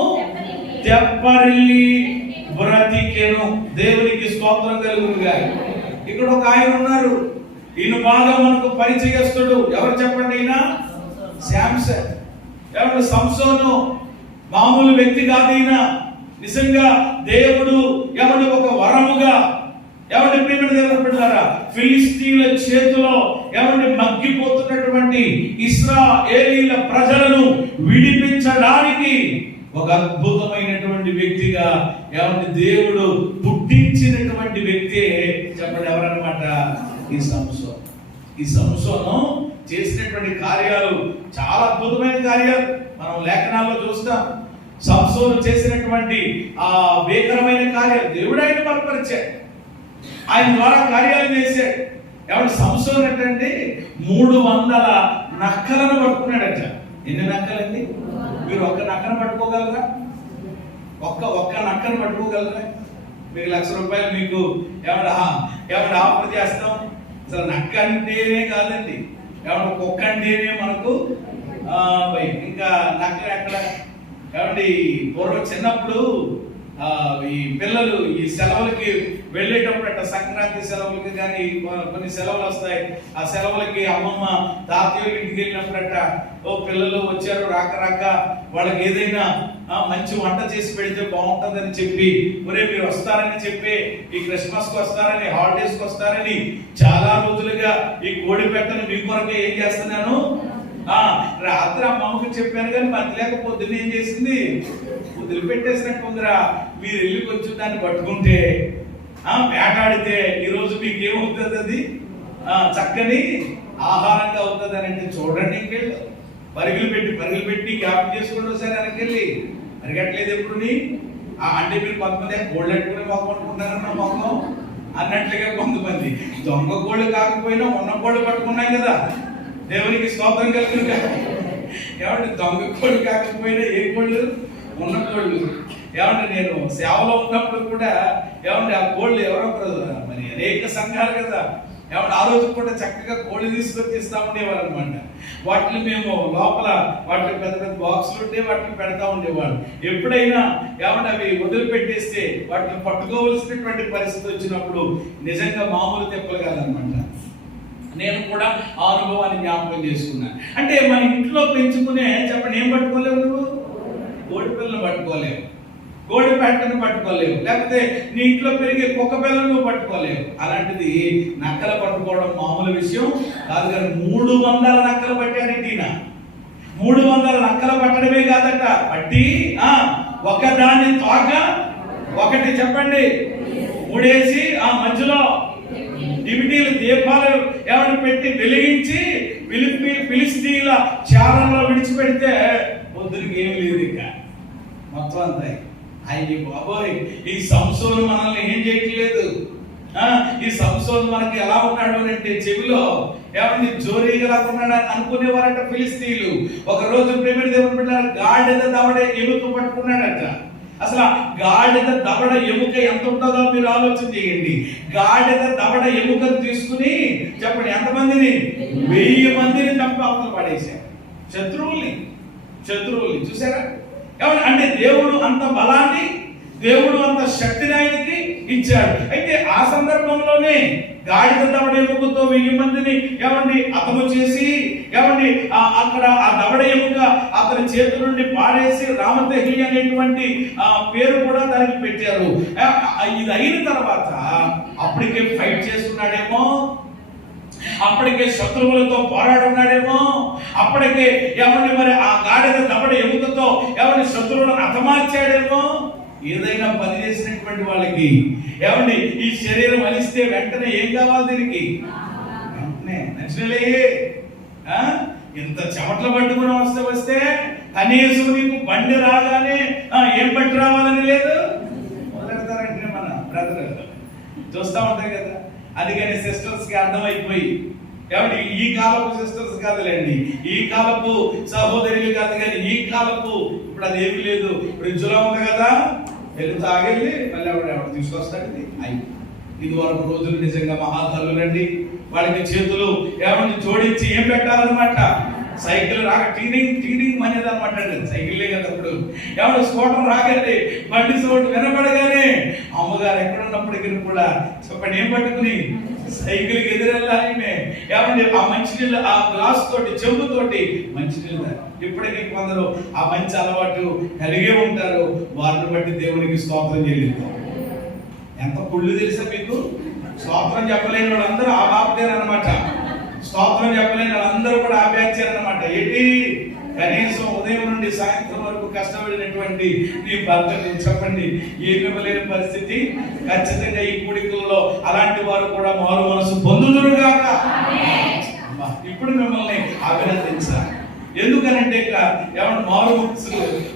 తెప్పరిల్లి బ్రతికెను. దేవునికి స్తోత్రం కలుగునుగా. ఇక్కడ ఒక ఆయన ఉన్నారు, ఈయన బాగా మనకు పరిచయస్తుడు. ఎవరు చెప్పండి? ఈయన శాంసన్. ఎవరు? సంసోను మామూలు వ్యక్తి కాదు ఈయన. నిజంగా దేవుడు ఎవరి ఒక వరముగా, ఎవరి ప్రియమైన దేవుడు పెట్టారా, ఫిలిస్తీన్ల చేతిలో ఎవరిని మగ్గిపోతున్నటువంటి ఇశ్రాయేలీల ప్రజలను విడిపించడానికి ఒక అద్భుతమైనటువంటి వ్యక్తిగా ఏమంటే దేవుడు పుట్టించినటువంటి వ్యక్తి చెప్పండి ఎవరన్నమాట? ఈ సంసోను. ఈ సంసోను చేసినటువంటి కార్యాలు చాలా అద్భుతమైన కార్యాలు మనం లేఖనాల్లో చూస్తాం. సంసోను చేసినటువంటి ఆ భీకరమైన కార్యాలు దేవుడు ఆయన బలపరిచాడు, ఆయన ద్వారా కార్యాలు చేశాడు. ఎవరు సంసోను అంటే 300 నక్కలను పట్టుకున్నాడట. ఎన్ని నక్కలండి? మీరు ఒక్క నక్కను పట్టుకోగలరా? ఒక్క నక్కను పట్టుకోగలరా? మీకు ₹1,00,000 మీకు ఏమన్నా ఆఫర్ చేస్తాం. అసలు నక్క అంటేనే కాదండి, ఏమన్నా కుక్క అంటేనే మనకు ఇంకా నక్క ఎక్కడ ఏమంటే పూర్వం చిన్నప్పుడు ఈ పిల్లలు ఈ సెలవులకి వెళ్ళేటప్పుడు సంక్రాంతి సెలవులకి కానీ కొన్ని సెలవులు వస్తాయి. ఆ సెలవులకి అమ్మమ్మ తాతయ్య ఇంటికి వెళ్ళినప్పుడట ఓ పిల్లలు వచ్చారు రాక వాళ్ళకి ఏదైనా మంచి వంట చేసి పెడితే బాగుంటుందని చెప్పి ఒరే మీరు వస్తారని చెప్పి ఈ క్రిస్మస్ కి వస్తారని హాలిడేస్ కి వస్తారని చాలా రోజులుగా ఈ కోడి పెట్టను మీ కొరకే ఏం చేస్తున్నాను రాత్రి ఆ అమ్మకి చెప్పాను కానీ మరి లేకపోతే ఏం చేసింది వదిలిపెట్టేసినట్టు ఉందిరా. మీరు వెళ్ళి కొంచెం దాన్ని పట్టుకుంటే వేటాడితే ఈరోజు మీకు ఏమవుతుంది? అది చక్కని ఆహారంగా అవుతుంది అని అంటే చూడండి. ఇంకెళ్ళి పరుగులు పెట్టి జ్ఞాపకం చేసుకోండి ఒకసారి వెనకెళ్ళి. అరిగట్లేదు ఎప్పుడు అంటే మీరు కొంతమంది కోళ్ళు పెట్టుకుని మొక్క అనుకుంటారన్న మొక్కం అన్నట్లుగా కొంతమంది దొంగ కోళ్ళు కాకపోయినా ఉన్న కోళ్ళు పట్టుకున్నాయి కదా, దేవునికి స్తోత్రం కలుగును. ఏమంటే దొంగ కోళ్ళు కాకపోయినా ఏ కోళ్ళు? ఉన్న కోళ్ళు. ఏమంటే నేను సేవలో ఉన్నప్పుడు కూడా ఏమంటే ఆ కోళ్ళు ఎవరో మరి అనేక సంఘాలు కదా, ఏమంటే ఆ రోజు కూడా చక్కగా కోళ్ళు తీసుకొచ్చి ఇస్తా ఉండేవారు అనమాట. వాటిని మేము లోపల వాటిని పెద్ద పెద్ద బాక్సులు ఉంటే వాటిని పెడతా ఉండేవాళ్ళు. ఎప్పుడైనా ఏమంటే అవి వదిలిపెట్టేస్తే వాటిని పట్టుకోవలసినటువంటి పరిస్థితి వచ్చినప్పుడు నిజంగా మామూలు తెప్పలు కాదనమాట. నేను కూడా ఆ అనుభవాన్ని జ్ఞాపకం చేసుకున్నాను. అంటే మన ఇంట్లో పెంచుకునే చెప్పండి ఏం పట్టుకోలేవు? నువ్వు కోడి పిల్లను పట్టుకోలేవు, కోడి పెట్టను పట్టుకోలేవు, లేకపోతే నీ ఇంట్లో పెరిగే కుక్క పిల్లను నువ్వు పట్టుకోలేవు. అలాంటిది నక్కలు పట్టుకోవడం మామూలు విషయం కాదు. కానీ 300 నక్కలు పట్టాడు ఈయన. 300 నక్కలు పట్టడమే కాదట, పట్టి ఒకదాన్ని తోక ఒకటి చెప్పండి మూడేసి ఆ మధ్యలో డివిటీలు దీపాలు ఏమైనా పెట్టి వెలిగించి ఫిలిస్తీన్ల చారంలో విడిచిపెడితే పొద్దురికి ఏమి లేదు ఇంకా మొత్తం అంతా. అయ్యి బాబోయ్, ఈ సంసోను మనల్ని ఏం చేయట్లేదు. ఈ సంసోను మనకి ఎలా ఉన్నాడు అంటే చెవిలో ఏమంటే జోరీగా ఉన్నాడు అనుకునేవారట ఫిలిస్తీన్లు. ఒక రోజు ప్రేమిడి దేవుడు పెట్టారు, గాడిద దవడ ఎముక పట్టుకున్నాడట. అసలు గాడిద దవడ ఎముక ఎంత ఉంటుందో మీరు ఆలోచన చేయండి. గాడిద దవడ ఎముకను తీసుకుని చెప్పండి ఎంతమందిని? 1000 మందిని చంపి అవతల పడేశారు. శత్రువుల్ని చూసారా? ఏమన్నా అంటే దేవుడు అంత బలాన్ని, దేవుడు అంత శక్తిని ఆయనకి ఇచ్చాడు. అయితే ఆ సందర్భంలోనే గాడిద దవడ ఎముకతో 1000 మందిని ఏమండి హతము చేసి ఏమండి అక్కడ ఆ దవడ ఎముక అతని చేతుల నుండి పాడేసి రామతహి అనేటువంటి పేరు కూడా దానికి పెట్టారు. ఇది అయిన తర్వాత అప్పటికే ఫైట్ చేస్తున్నాడేమో, అప్పటికే శత్రువులతో పోరాడున్నాడేమో, అప్పటికే ఏమండి మరి ఆ గాడిద దవడ ఎముకతో ఏమండి శత్రువులను హతమార్చాడేమో. ఏదైనా పని చేసినటువంటి వాళ్ళకి ఏమండి ఈ శరీరం అలిస్తే వెంటనే ఏం కావాలి? దీనికి వెంటనే నచ్చినలే. ఇంత చెమటలు పట్టుకుని వస్తే కనీసం నీకు బండి రాగానే ఏం పట్టి రావాలని లేదు, మొదలెడతారంటే మన బ్రదర్ చూస్తా ఉంటాయి కదా. అందుకని సిస్టర్స్ కి అర్థమైపోయి ఏమంటే ఈ కాలపు సిస్టర్స్ కాదులేండి, ఈ కాలపు సహోదరులు కాదు, కానీ ఈ కాలపు ఇప్పుడు అది ఏమి లేదు. ఫ్రిడ్జ్ లో ఉంది కదా, వెళ్ళి తాగెళ్ళి మళ్ళీ ఎవడు తీసుకొస్తాడండి. ఇది వరకు రోజులు నిజంగా మహాతల్లులండి. వాళ్ళకి చేతులు ఏమంటే జోడించి ఏం పెట్టాలన్నమాట, సైకిల్ రాక టీనింగ్ అనేది అనమాట. సైకిల్లే కదా అప్పుడు. ఎవరు స్కూటర్ రాకండి, బండి సోటు వినపడగానే అమ్మగారు ఎక్కడున్నప్పటికీ కూడా చెప్పండి ఏం పట్టుకుని సైకిల్కి ఎదురెళ్ళాలి. ఏమంటే ఆ మంచినీళ్ళు ఆ గ్లాస్ తోటి చెంబుతోటి మంచినీళ్ళు. ఇప్పటికీ కొందరు ఆ మంచి అలవాటు కలిగే ఉంటారు. వారిని బట్టి దేవునికి స్తోత్రం చెల్లిద్దాం. ఎంత కుళ్ళు తెలుసా మీకు? స్తోత్రం చెప్పలేని వాళ్ళందరూ ఆ బాప్తేనమాట. స్తోత్రం చెప్పలేని వాళ్ళందరూ కూడా ఆ బ్యాచ్ అనమాట. ఏంటి కనీసం ఉదయం నుండి సాయంత్రం వరకు కష్టపడినటువంటి నీ భర్తకు చెప్పండి, ఏమి ఇవ్వలేని పరిస్థితి. ఖచ్చితంగా ఈ కూడికల్లో అలాంటి వారు కూడా మారు మనసు పొందుదురుగాక. ఇప్పుడు మిమ్మల్ని అభినందించాలి. ఎందుకనంటే ఏమన్నా మారు మనసు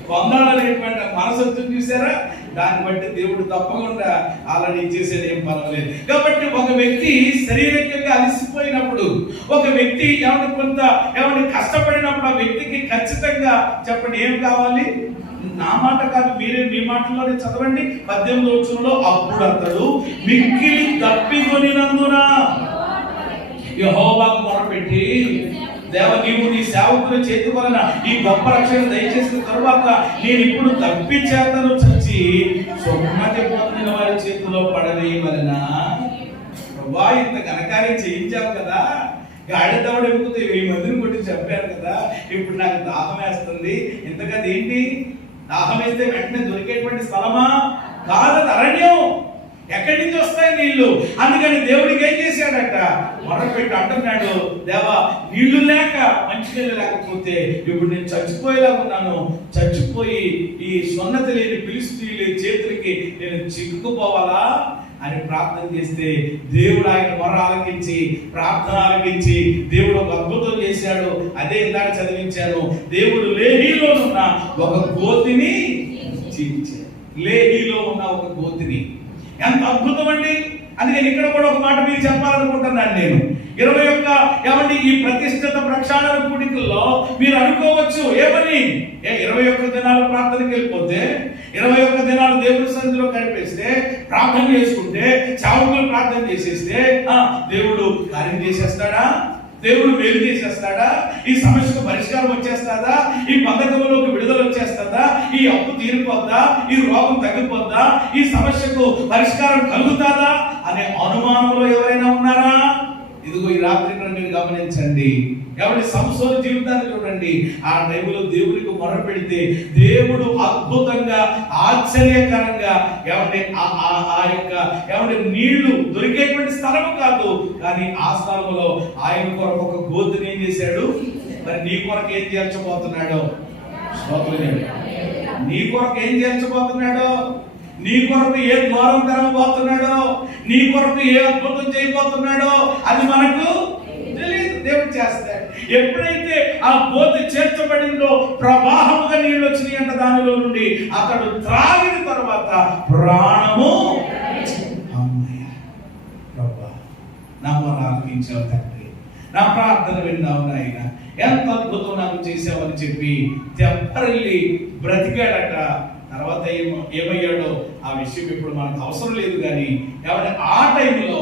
పొందాలనేటువంటి మనసు చూసారా, దాన్ని బట్టి దేవుడు తప్పకుండా అలాని చేసేది ఏం పర్వాలేదు. కాబట్టి ఒక వ్యక్తి శారీరకంగా అలసిపోయినప్పుడు, ఒక వ్యక్తి ఏమన్నా కష్టపడినప్పుడు ఆ వ్యక్తికి ఖచ్చితంగా చెప్పండి ఏం కావాలి. నా మాట కాదు, మీరే మీ మాటల్లోనే చదవండి 18వ వచనంలో, అప్పుడు అతడు మిక్కిలి తప్పికొనినందున యెహోవాకు మొరపెట్టి, దేవ నీవు నీ సేవకుల చేతి వలన ఈ గొప్ప రక్షణ దయచేసిన తరువాత నేను ఇప్పుడు తప్పి చేతను చచ్చి సున్నతి పొందిన వారి చేతిలో పడవేయవలెనా. ప్రభా, ఇంత ఘనకార్యం చేయించావు కదా, గాడిదవడు ఎప్పుకుతే 1000 మందిని కొట్టి చెప్పారు కదా, ఇప్పుడు నాకు దాహం వేస్తుంది. ఇంతకది ఏంటి? దాహం వేస్తే వెంటనే దొరికేటువంటి స్థలమా కాదు, అరణ్యం. ఎక్కడి నుంచి వస్తాయి నీళ్లు? అందుకని దేవుడికి ఏం చేశాడట, మొరపెట్టి అంటున్నాడు, దేవా నీళ్లు లేక మంచి నీళ్ళు లేకపోతే ఇప్పుడు నేను చచ్చిపోయేలా ఉన్నాను, చచ్చిపోయి ఈ సున్నతి లేని ఫిలిష్తీయుల చేతులకి నేను చిక్కుకుపోవాలా అని ప్రార్థన చేస్తే దేవుడు ఆయన మొర ఆలకించి, ప్రార్థన ఆలకించి దేవుడు ఒక అద్భుతం చేశాడు. అదే ఇందాక చదివించాను. దేవుడు లేహీలో ఉన్న ఒక గోతిని చీల్చాడు. లేహీలో ఉన్న ఒక గోతిని. ఎంత అద్భుతం అండి. అందుకని ఇక్కడ కూడా ఒక మాట మీకు చెప్పాలనుకుంటున్నాను నేను. 21 ఈ ప్రతిష్ఠిత ప్రక్షాళన కూడికల్లో మీరు అనుకోవచ్చు ఏమని, 21 దినాలు ప్రార్థనకి వెళ్ళిపోతే, 21 దినాలు దేవుడి సన్నిధిలో గడిపేస్తే, ప్రార్థన చేసుకుంటే, చావుకులు ప్రార్థన చేసేస్తే దేవుడు కార్యం చేసేస్తాడా? దేవుడు మేలు చేసేస్తాడా? ఈ సమస్యకు పరిష్కారం వచ్చేస్తాదా? ఈ బంధకంలోకి విడుదల వచ్చేస్తుందా? ఈ అప్పు తీరిపోద్దా? ఈ రోగం తగ్గిపోద్దా? ఈ సమస్యకు పరిష్కారం కలుగుతాదా అనే అనుమానంలో ఎవరైనా ఉన్నారా? ఇదిగో ఈ రాత్రి ఇక్కడ మీరు గమనించండి. ఎవరి సంసోను జీవితాన్ని చూడండి. ఆ టైంలో దేవునికి మొర పెడితే దేవుడు అద్భుతంగా, ఆశ్చర్యకరంగా ఎవరి నీళ్లు దొరికేటువంటి స్థలం కాదు, కానీ ఆ స్థలంలో ఆయన కొరకు ఒక గోతుని ఏం చేశాడు. మరి నీ కొరకు ఏం చేర్చబోతున్నాడో, నీ కొరకు ఏం చేర్చబోతున్నాడో, నీ కొరకు ఏ ద్వారం తెరవబోతున్నాడో, నీ కొరకు ఏ అద్భుతం చేయబోతున్నాడో అది మనకు తెలియదు. దేవుడు చేస్తాడు. ఎప్పుడైతే ఆ గోతి చేర్చబడిందో ప్రవాహముగా నీళ్ళు వచ్చినాయి అంట దానిలో నుండి. అతడు త్రాగిన తర్వాత ప్రాణము, నా మొర ఆలకించావు తండ్రి, నా ప్రార్థన విన్నావు నాయన, ఎంత అద్భుతం నాకు చేసావని చెప్పి తెప్పరిల్లి బ్రతికాడట. తర్వాత ఏమయ్యాడో ఆ విషయం ఇప్పుడు మనకు అవసరం లేదు. కానీ ఆ టైంలో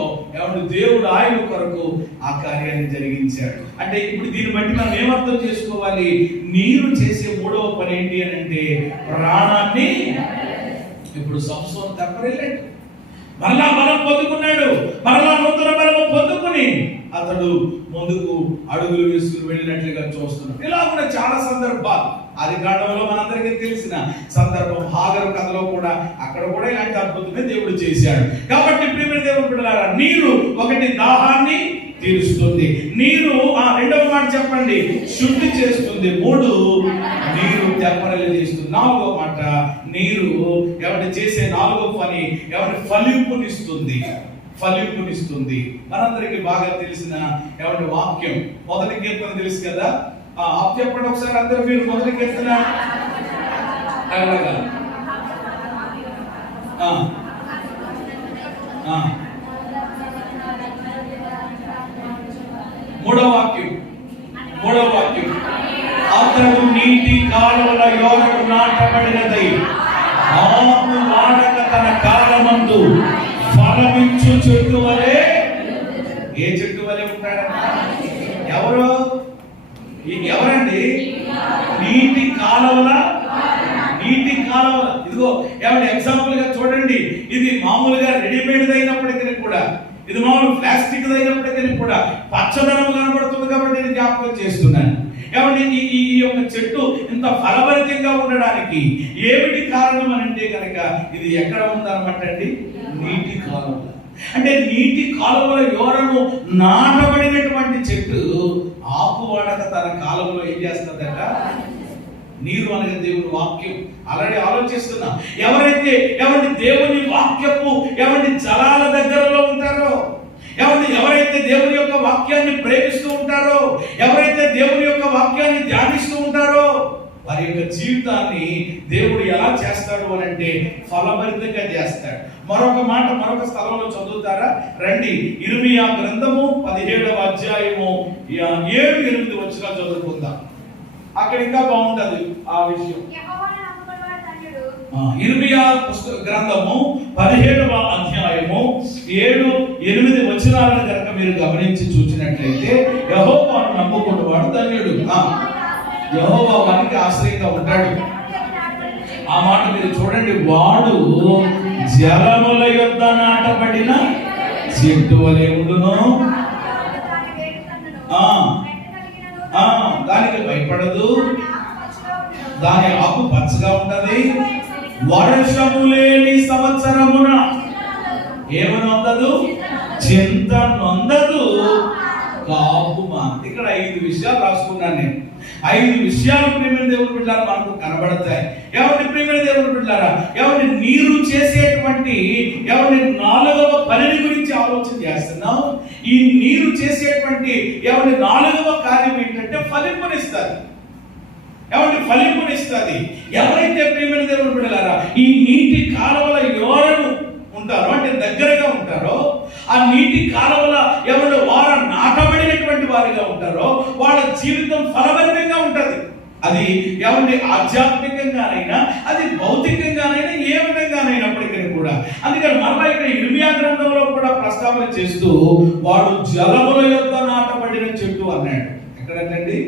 దేవుడు ఆయన కొరకు ఆ కార్యాన్ని జరిగించాడు. అంటే ఇప్పుడు దీన్ని బట్టి మనం ఏమర్థం చేసుకోవాలి? నీరు చేసే 3వ పని ఏంటి అని అంటే ప్రాణాన్ని. ఇప్పుడు సంసోను తెప్పరిల్లాడు, మరలా బలం పొందుకున్నాడు, మరలా నూతన బలము పొందుకుని అతడు ముందుకు అడుగులు వేసుకుని వెళ్ళినట్లుగా చూస్తున్నాడు. ఇలా కూడా చాలా సందర్భాలు ఆదికాండంలో మనందరికీ తెలిసిన సందర్భం, హాగరు కథలో కూడా అక్కడ కూడా ఇలాంటి అద్భుతమే దేవుడు చేశాడు. కాబట్టి ప్రియమైన దేవుని బిడ్డలారా, నీరు ఒకటి దాహాన్ని తీరుస్తుంది, నీరు రెండవ మాట చెప్పండి శుద్ధి చేస్తుంది, 3 నీరు తెప్పరలు చేస్తుంది, 4వ మాట నీరు చేసే 4వ పని ఫలింపునిస్తుంది. మనందరికి బాగా తెలిసిన వాక్యం, మొదటి కీర్తన తెలుసు కదా. చెప్పండి ఒకసారి అందరూ మీరు మొదటి కీర్తన. మూడవ వాక్యం అతడు నీటి కాలువల యోరను నాటబడినదై ఆకు వాడక తన కాలమందు ఫలమిచ్చు చెట్టు వలె. ఏ చెట్టు వలె ఉంటాడంట? ఎవరండి? నీటి కాలువల. ఇదిగో ఎగ్జాంపుల్ గా చూడండి. ఇది మామూలుగా రెడీమేడ్ అయినప్పటికీ కూడా, ఇది మామూలు ప్లాస్టిక్ అయినప్పటికీ కూడా పచ్చదనం కనబడుతుంది. కాబట్టి నేను జ్ఞాపకం చేస్తున్నాను. ఈ యొక్క చెట్టు ఇంత ఫలభరితంగా ఉండడానికి ఏమిటి కారణం అని అంటే కనుక ఇది ఎక్కడ ఉందన్నమాట అండి? నీటి కాలువ. అంటే నీటి కాలువల యోరను నాటబడినటువంటి చెట్టు ఆకు వాడక తన కాలంలో ఏం చేస్తుందట? నీరు అనగా దేవుని వాక్యం. ఆల్రెడీ ఆలోచిస్తున్నా, ఎవరైతే దేవుని వాక్యపు జలాల దగ్గరలో ఉంటారో, ఎవరైతే దేవుని యొక్క వాక్యాన్ని ప్రేమిస్తూ ఉంటారో, ఎవరైతే దేవుని యొక్క వాక్యాన్ని ధ్యానిస్తూ ఉంటారో, వారి యొక్క జీవితాన్ని దేవుడు ఎలా చేస్తాడు అని అంటే ఫలభరితంగా చేస్తాడు. మరొక స్థలంలో చదువుతారా రండి. ఇర్మియా గ్రంథము 17వ అధ్యాయము 7-8 వచనాలు చదువుకుందాం. అక్కడ ఇంకా బాగుంటది ఆ విషయం. ఇర్మియా గ్రంథము 17వ అధ్యాయము 7-8 వచనాలను కనుక మీరు గమనించి చూసినట్లయితే, యెహోవాను నమ్ముకున్నవాడు ధన్యుడు, యెహోవా వానికి ఆశ్రయంగా ఉంటాడు. ఆ మాట మీరు చూడండి. వాడు జలముల యొద్ద నాటబడిన చెట్టు వలె ఉండును, దానికి భయపడదు, దాని ఆకు పచ్చగా ఉంటది, వర్షము లేని సంవత్సరమున ఏమనొందదు, చింత నొందదు, కాపుమా. ఇక్కడ 5 విషయాలు రాసుకున్నాను నేను. 5 విషయాలు ప్రియమైన దేవుని బిడ్డలారా మనకు కనబడతాయి. ప్రియమైన దేవుని బిడ్డలారా, నీరు చేసేటువంటి 4వ పనిని గురించి ఆలోచన చేస్తున్నాం. ఈ నీరు చేసేటువంటి 4వ కార్యం ఏంటంటే ఫలింపునిస్తుంది. ఫలింపునిస్తుంది. ఎవరైతే ప్రియమైన దేవుని బిడ్డలారా ఈ నీటి కాలువల యోరను ఉంటారో, అంటే దగ్గరగా ఉంటారో, ఆ నీటి కాలువల వారు నాటబడినటువంటి వారిగా ఉంటారో, వాళ్ళ జీవితం ఫలభరితంగా ఉంటది. అది ఆధ్యాత్మికంగానైనా, అది భౌతికంగానైనా, ఏ విధంగానైనప్పటికీ కూడా. అందుకని మరలా ఇక్కడ ఇర్మియా గ్రంథంలో కూడా ప్రస్తావన చేస్తూ వాడు జలముల యొద్ద నాటబడిన చెట్టు అన్నాడు. ఎక్కడండి?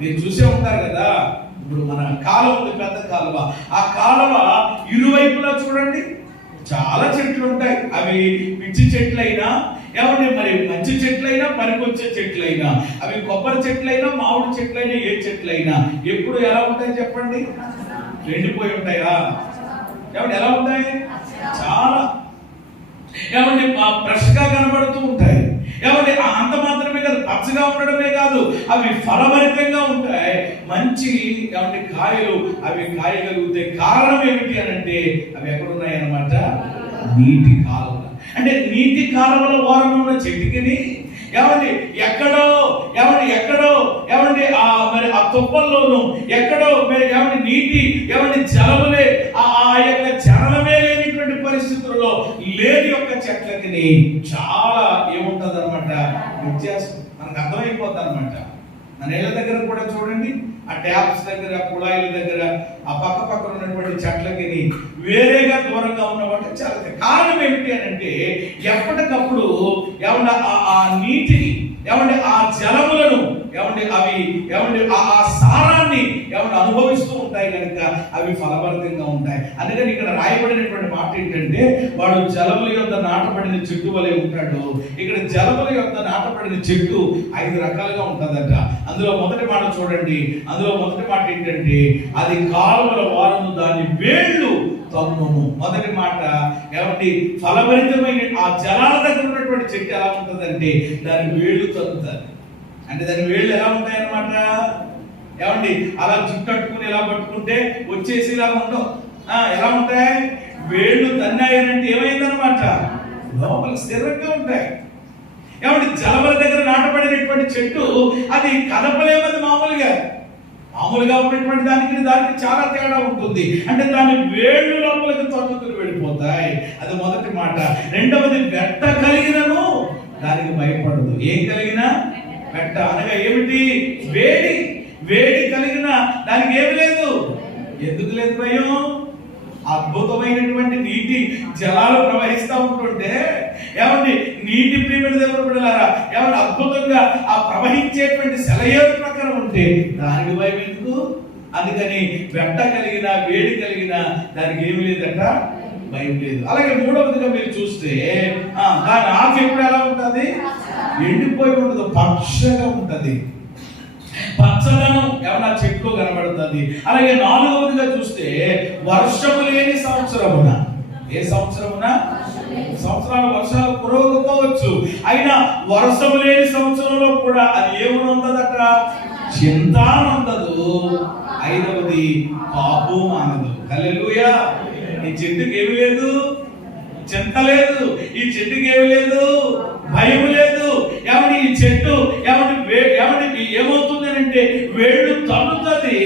మీరు చూసే ఉంటారు కదా, ఇప్పుడు మన కాలువ ఉంది, పెద్ద కాలువ. ఆ కాలువ ఇరువైపులా చూడండి చాలా చెట్లు ఉంటాయి. అవి పిచ్చి చెట్లైనా, మరి మంచి చెట్లైనా, పనికొచ్చే చెట్లైనా, అవి కొబ్బరి చెట్లైనా, మామిడి చెట్లైనా, ఏ చెట్లైనా ఎప్పుడు ఎలా ఉంటాయి చెప్పండి? ఎండిపోయి ఉంటాయా? ఎలా ఉంటాయి? చాలా ఫ్రెష్ గా కనబడుతూ ఉంటాయి. అంత మాత్రమే కాదు, పచ్చగా ఉండడమే కాదు, అవి ఫలభరితంగా ఉంటాయి. మంచి కాయలు అవి కాయగలుగుతాయి. కారణం ఏమిటి అని అంటే అవి ఎక్కడున్నాయి అన్నమాట? నీటి కాలువ. అంటే నీటి కాలువల వారం ఉన్న చెట్టుకి ఎక్కడో మరి ఆ తుప్పల్లోనూ ఎక్కడో నీటి జలములే, ఆ యొక్క జలమే లేనిటువంటి పరిస్థితుల్లో లేని యొక్క చెట్లకి చాలా ఏముంటది అనమాట, వ్యత్యాసం మనకు అర్థమైపోతుంది అనమాట. మన ఇళ్ళ దగ్గర కూడా చూడండి, ఆ ట్యాప్స్ దగ్గర, కుళాయిల దగ్గర, ఆ పక్కన ఉన్నటువంటి చెట్లకి వేరేగా దూరంగా ఉన్నవాటి చాలా. కారణం ఏమిటి అని అంటే ఎప్పటికప్పుడు ఆ నీటిని ఆ జలములను అవి ఆ సారాన్ని అనుభవిస్తూ ఉంటాయి కనుక అవి ఫలభరితంగా ఉంటాయి. అందుకని ఇక్కడ రాయబడినటువంటి మాట ఏంటంటే వాడు జలముల యొద్ద నాటబడిన చెట్టు వలె ఉంటాడు. ఇక్కడ జలముల యొద్ద నాటబడిన చెట్టు 5 రకాలుగా ఉంటుందట. అందులో మొదటి మాట చూడండి. అందులో మొదటి మాట ఏంటంటే అది కాలువల వారను దాని వేళ్ళు తన్నును. మొదటి మాట ఫలభరితమైన ఆ జలాల దగ్గర ఉన్నటువంటి చెట్టు ఎలా ఉంటుందంటే దాని వేళ్ళు తన్నుతారు. అంటే దాని వేళ్ళు ఎలా ఉంటాయి అన్నమాట? అలా జుట్టట్టుకుని ఎలా పట్టుకుంటే వచ్చేసి ఇలా ఉండవు. ఎలా ఉంటాయి? వేళ్ళు తన్నాయనంటే ఏమైందనమాట? లోపల స్థిరంగా ఉంటాయి. జలముల దగ్గర నాటబడినటువంటి చెట్టు అది కదపలేమది మామూలుగా ఉన్నటువంటి దానికి చాలా తేడా ఉంటుంది. అంటే దాని వేళ్ళు లోపలికి తొలగుతులు వెళ్ళిపోతాయి. అది మొదటి మాట. రెండవది వెట్ట కలిగినను దానికి భయపడదు. ఏం కలిగినా వెట్ట అనగా ఏమిటి? వేడి కలిగిన దానికి ఏమి లేదు. ఎందుకు లేదు భయం? అద్భుతమైనటువంటి నీటి జలాలు ప్రవహిస్తూ ఉంటుంటే నీటి ప్రియమైన దేవుని బిడ్డలారా అద్భుతంగా ఆ ప్రవహించేటువంటి సెలయేరు ప్రకారం ఉంటే దానికి భయం ఎందుకు? అందుకని వెంట కలిగిన, వేడి కలిగిన దానికి ఏమి లేదట, భయం లేదు. అలాగే మూడవదిగా మీరు చూస్తే దాని ఆకు ఎప్పుడు ఎలా ఉంటుంది? ఎండిపోయి ఉండదు, పక్షగా ఉంటది. పచ్చదనం చెట్లు కనబడుతుంది. అలాగే నాలుగవదిగా చూస్తే వర్షము లేని సంవత్సరమున, ఏ సంవత్సరమున? సంవత్సరాలు వర్షాలు కురవకపోవచ్చు, అయినా వర్షము లేని సంవత్సరంలో కూడా అది ఏముందట? చింత ఉండదు, ఐదవది కాపు మానదు. హల్లెలూయా. ఈ చెట్టుకి ఏమి లేదు, చింత లేదు, ఈ చెట్టుకి ఏమి లేదు, భయం లేదు. ఏమని ఈ చెట్టు ఏమని ఏమవుతుంది అంటే వేళ్ళు తన్నుతుంది.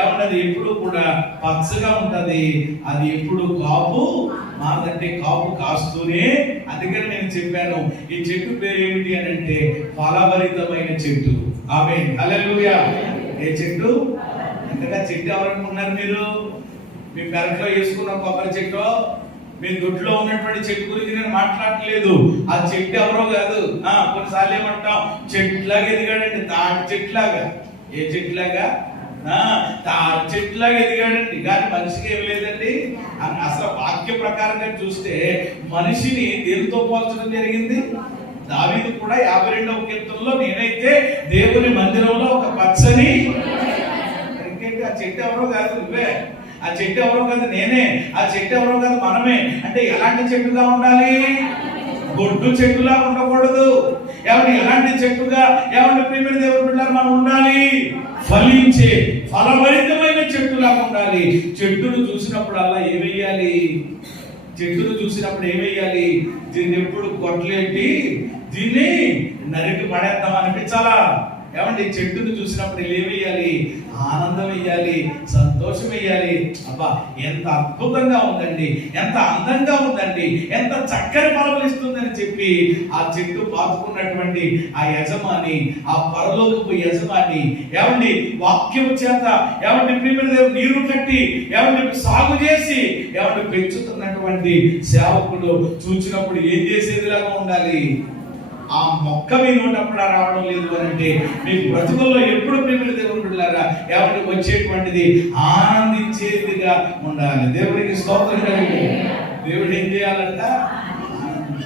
ఏమన్నది ఎప్పుడు కూడా పచ్చగా ఉంటది, అది ఎప్పుడు కాపు మాదంటే కాపు కాస్తూనే. అందుకని నేను చెప్పాను ఈ చెట్టు పేరు ఏమిటి అని అంటే ఫలభరితమైన చెట్టు. ఆమేన్. హల్లెలూయా. ఏ చెట్టు? ఇంతగా చెట్టు ఎవరనుకున్నారు మీరు? మీ పెరట్లో వేసుకున్న కొబ్బరి చెట్టు, మీ దొడ్లో ఉన్నటువంటి చెట్టు గురించి నేను మాట్లాడట్లేదు. ఆ చెట్టు ఎవరో కాదు. కొన్నిసార్లు ఏమంటాం చెట్లాగా ఎదిగాడండి, తాటి చెట్లాగా. ఏ చెట్లాగా? తాటి చెట్లాగా ఎదిగాడండి. కానీ మనిషికి ఏమి లేదండి. అసలు వాక్య ప్రకారంగా చూస్తే మనిషిని దేనితో పోల్చడం జరిగింది? దావీదు కూడా 52వ కీర్తనలో నేనైతే దేవుని మందిరంలో ఒక పచ్చని, ఇంకేంటి ఆ చెట్టు ఎవరో కాదు నువ్వే, ఆ చెట్టు ఎవరో కాదు నేనే, ఆ చెట్టు ఎవరో కాదు మనమే. అంటే ఎలాంటి చెట్టుగా ఉండాలి? గొడ్డు చెట్టులా ఉండకూడదు. ఎలాంటి చెట్టుగా ప్రియమైన దేవుని బిడ్డలారా మనం ఉండాలి? ఫలించే ఫలభరితమైన చెట్టులా ఉండాలి. చెట్టును చూసినప్పుడు అలా ఏమేయాలి? చెట్టును చూసినప్పుడు ఏమేయాలి? దీన్ని ఎప్పుడు కొట్లేంటి, దీన్ని నరికి పడేద్దాం అనిపించాలా? చెట్టును చూసినప్పుడు ఏమేయాలి? ఆనందం వేయాలి, సంతోషం వేయాలి. అబ్బా ఎంత అద్భుతంగా ఉందండి, ఎంత అందంగా ఉందండి, ఎంత చక్కని ఫలములు ఇస్తుందని చెప్పి ఆ చెట్టు పాతుకున్నటువంటి ఆ యజమాని, ఆ పరలోకపు యజమాని వాక్యము చేత ప్రియమైన దేవుడు నీరు కట్టి సాగు చేసి పెంచుతున్నటువంటి సేవకుడు చూసినప్పుడు ఏం చేసేదిలాగా ఉండాలి? ఆ మొక్క మీ నోటప్పుడు రావడం లేదు అని అంటే మీకు బ్రతుకుల్లో ఎప్పుడు ప్రియమైన దేవుని బిడ్డలారా వచ్చేటువంటిది ఆనందించేదిగా ఉండాలి. దేవుడికి స్తోత్రం కలిగి దేవుడు ఏం చేయాలంట?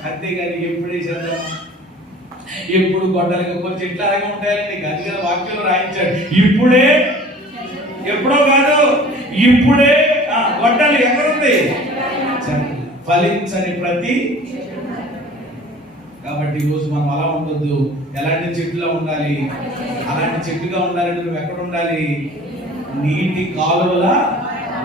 అంతేగాని ఎప్పుడే చేద్దాం, ఎప్పుడు గొడ్డలుగా కొంచెం ఇట్లా అలాగే ఉంటాయండి. గదిగా వాక్యంలో రాయించాడు ఇప్పుడే, ఎప్పుడో కాదు ఇప్పుడే. గొడ్డలు ఎక్కడుంది? ఫలించని ప్రతి. కాబట్టి ఈరోజు మనం అలా ఉండొద్దు. ఎలాంటి చెట్టులా ఉండాలి? అలాంటి చెట్టుగా ఉండాలంటే నువ్వు ఎక్కడ ఉండాలి? నీటి కాలువల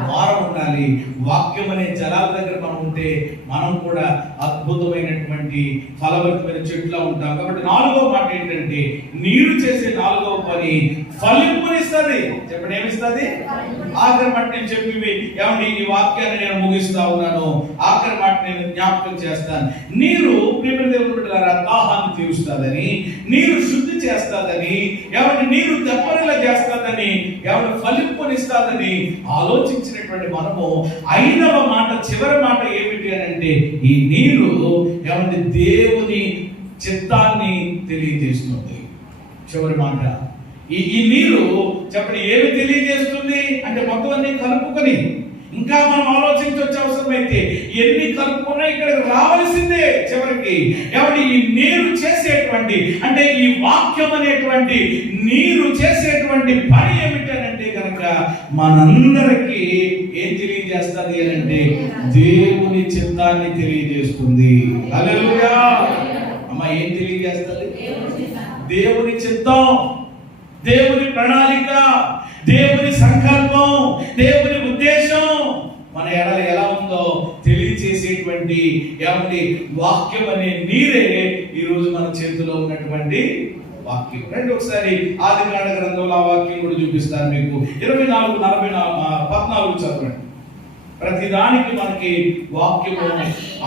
వారం ఉండాలి. వాక్యం అనే జలాల దగ్గర మనం ఉంటే మనం కూడా అద్భుతమైనటువంటి ఫలవంతమైన చెట్లా ఉంటాం. కాబట్టి 4వ మాట ఏంటంటే నీరు చేసే 4వ పని ఫలింపునిస్తుంది. చెప్పండి, ఏమిస్తుంది? ఆఖరి మాట నేను చెప్పి ఈ వాక్యాన్ని నేను ముగిస్తా ఉన్నాను. ఆఖరి మాట నేను జ్ఞాపకం చేస్తాను. నీరు ప్రియమైన దేవుని బిడ్డలారా దాహాన్ని తీరుస్తుందని, నీరు శుద్ధి చేస్తాదని, నీరు దెబ్బరిలా చేస్తాదని, ఫలింపునిస్తాదని ఆలోచించినటువంటి మనము 5వ మాట, చివరి మాట ఏమిటి అని అంటే ఈ నీరు దేవుని చిత్తాన్ని తెలియజేస్తుంది. చివరి మాట ఈ నీరు చెప్పండి ఏమి తెలియజేస్తుంది అంటే మొత్తం అన్ని కలుపుకొని, ఇంకా మనం ఆలోచించవచ్చు అవసరమైతే ఎన్ని కలుపుకున్నా ఇక్కడికి రావాల్సిందే చివరికి. ఈ నీరు చేసేటువంటి అంటే ఈ వాక్యం అనేటువంటి నీరు చేసేటువంటి పని ఏమిటనంటే కనుక మనందరికీ ఏం తెలియజేస్తుంది అంటే దేవుని చిత్తాన్ని తెలియజేస్తుంది. హల్లెలూయా. అమ్మ ఏం తెలియజేస్తుంది? దేవుని చిత్తం, దేవుని ప్రణాళిక, దేవుని సంకల్పం, దేవుని ఉద్దేశం మన ఎడల ఎలా ఉందో తెలియచేసేటువంటి వాక్యం అనే నీరే ఈ రోజు మన చేతిలో ఉన్నటువంటి వాక్యం. రండి ఒకసారి ఆదికాండ గ్రంథంలో ఆ వాక్యం కూడా చూపిస్తాను మీకు. 14 చదవండి. ప్రతి దానికి మనకి వాక్యము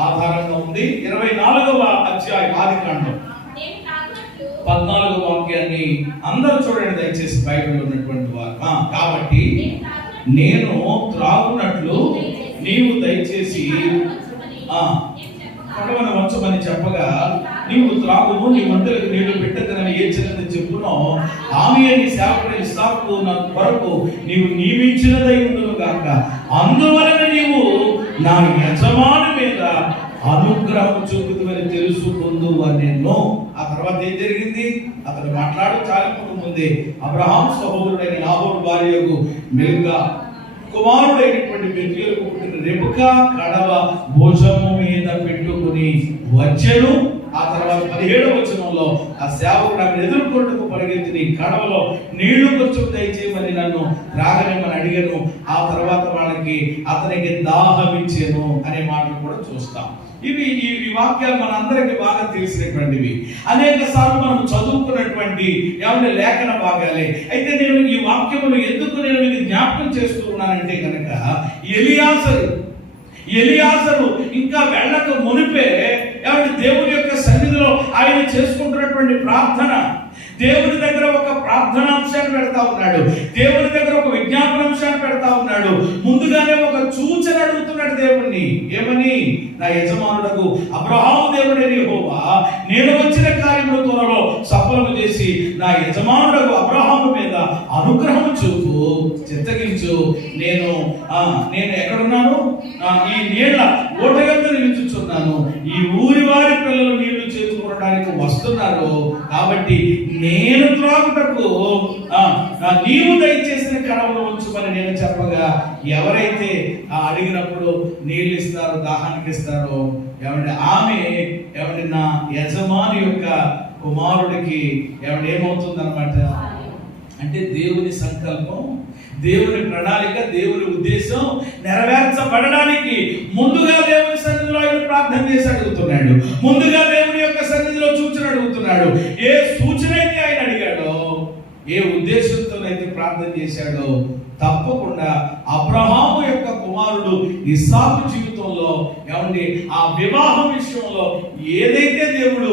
ఆధారంగా ఉంది. 24వ అధ్యాయం ఆదికాండం 14వ వాక్యాన్ని అందరూ చూడండి దయచేసి, బైబిల్ ఉన్నటువంటి వారు. కాబట్టి నేను త్రాగునట్లు నీవు దయచేసి పడవను వంచమని చెప్పగా నీవు త్రాగుము, నీ వంటలకు నీళ్లు పెట్టకనని ఏ చిన్నది చెప్పునో ఆమె నీ సేవకుడు ఇస్సాకు నా కొరకు నీవు నియమించినదై ఉండును గాక. అందువలన నీవు నా యజమాని మీద అనుగ్రహం చూపుతుందని తెలుసుకుందు అనేను. ఆ తర్వాత ఏం జరిగింది? అతను మాట్లాడు చాలింపుకు ముందే అబ్రహాం సహోదరుడైన నాహోరు భార్యకు మిల్కా కుమారుడైనటువంటి బెతుయేలుకు పుట్టిన రెబెకా కడవ భుజము మీద పెట్టుకుని వచ్చెను. ఆ తర్వాత 17వ వచనంలో ఆ సేవకుడు ఆమె ఎదుర్కొంటూ పరిగెత్తి నీ కడవలో నీళ్లు కొంచెం దయచేయమని నన్ను త్రాగలేమని అడిగాను. ఆ తర్వాత అతనికి దాహం ఇచ్చాను అనే మాటలు కూడా చూస్తాం. ఈ వాక్యాలు మన అందరికి బాగా తెలిసినటువంటివి, అనేక సార్లు మనం చదువుకున్నటువంటి ఏమైనా లేఖన భాగాలే. అయితే నేను ఈ వాక్యమును ఎందుకు నేను మీకు జ్ఞాపకం చేస్తూ ఉన్నానంటే కనుక ఎలియాజరు ఇంకా వెళ్ళక మునిపే ఏమంటే దేవుని యొక్క సన్నిధిలో ఆయన చేసుకుంటున్నటువంటి ప్రార్థన, దేవుని దగ్గర ఒక ప్రార్థనాంశాన్ని పెడతా ఉన్నాడు, దేవుని దగ్గర ఒక విజ్ఞాపనాంశాన్ని పెడతా ఉన్నాడు. ముందుగానే ఒక సూచన అడుగుతున్నాడు దేవుణ్ణి, ఏమని? నా యజమానుడకు అబ్రహాము దేవుడైన యెహోవా నేను వచ్చిన కార్యములు త్వరలో సఫలము చేసి నా యజమానుడకు అబ్రహాము మీద అనుగ్రహం చూపు, చిత్తగించు. నేను ఎక్కడున్నాను? ఈ నీళ్ల ఓటగంత నిలుచుచున్నాను. ఈ ఊరి వారి పిల్లలు నీళ్లు చేర్చుకోవడానికి వస్తున్నారు, కాబట్టి నేను త్రాగుటకు నీవు దయచేసిన కడవలో ఉంచుమని నేను చెప్పగా, ఎవరైతే అడిగినప్పుడు నీళ్ళు ఇస్తారో, దాహానికి ఇస్తారో, ఆమె నా యజమాని యొక్క కుమారుడికి ఏమవుతుందన్నమాట అంటే దేవుని సంకల్పం, దేవుని ప్రణాళిక, దేవుని ఉద్దేశం నెరవేర్చబడడానికి ముందుగా దేవుని సన్నిధిలో ఆయన ప్రార్థన చేసి అడుగుతున్నాడు. ముందుగా దేవుని యొక్క సన్నిధిలో సూచన అడుగుతున్నాడు. ఏ సూచన అయితే ఆయన అడిగాడో, ఏ ఉద్దేశంతోనైతే ప్రార్థన చేశాడో, తప్పకుండా అబ్రహాము యొక్క కుమారుడు ఇస్సాకు జీవితంలో ఆ వివాహం విషయంలో ఏదైతే దేవుడు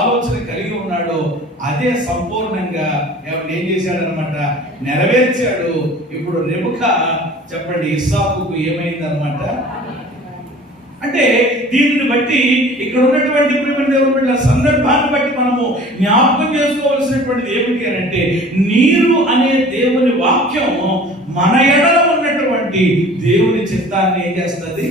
ఆలోచన కలిగి ఉన్నాడో అదే సంపూర్ణంగా ఏం చేశాడనమాట, నెరవేర్చాడు. ఇప్పుడు రెబెకా చెప్పండి, ఇస్సాకుకు ఏమైందనమాట అంటే దీనిని బట్టి ఇక్కడ ఉన్నటువంటి ప్రియమైన దేవుని బిడ్డల సందర్భాన్ని బట్టి మనము జ్ఞాపకం చేసుకోవాల్సినటువంటిది ఏమిటి అని అంటే, నీరు అనే దేవుని వాక్యం మన ఎడల ఉన్నటువంటి దేవుని చిత్తాన్ని ఏం చేస్తుంది?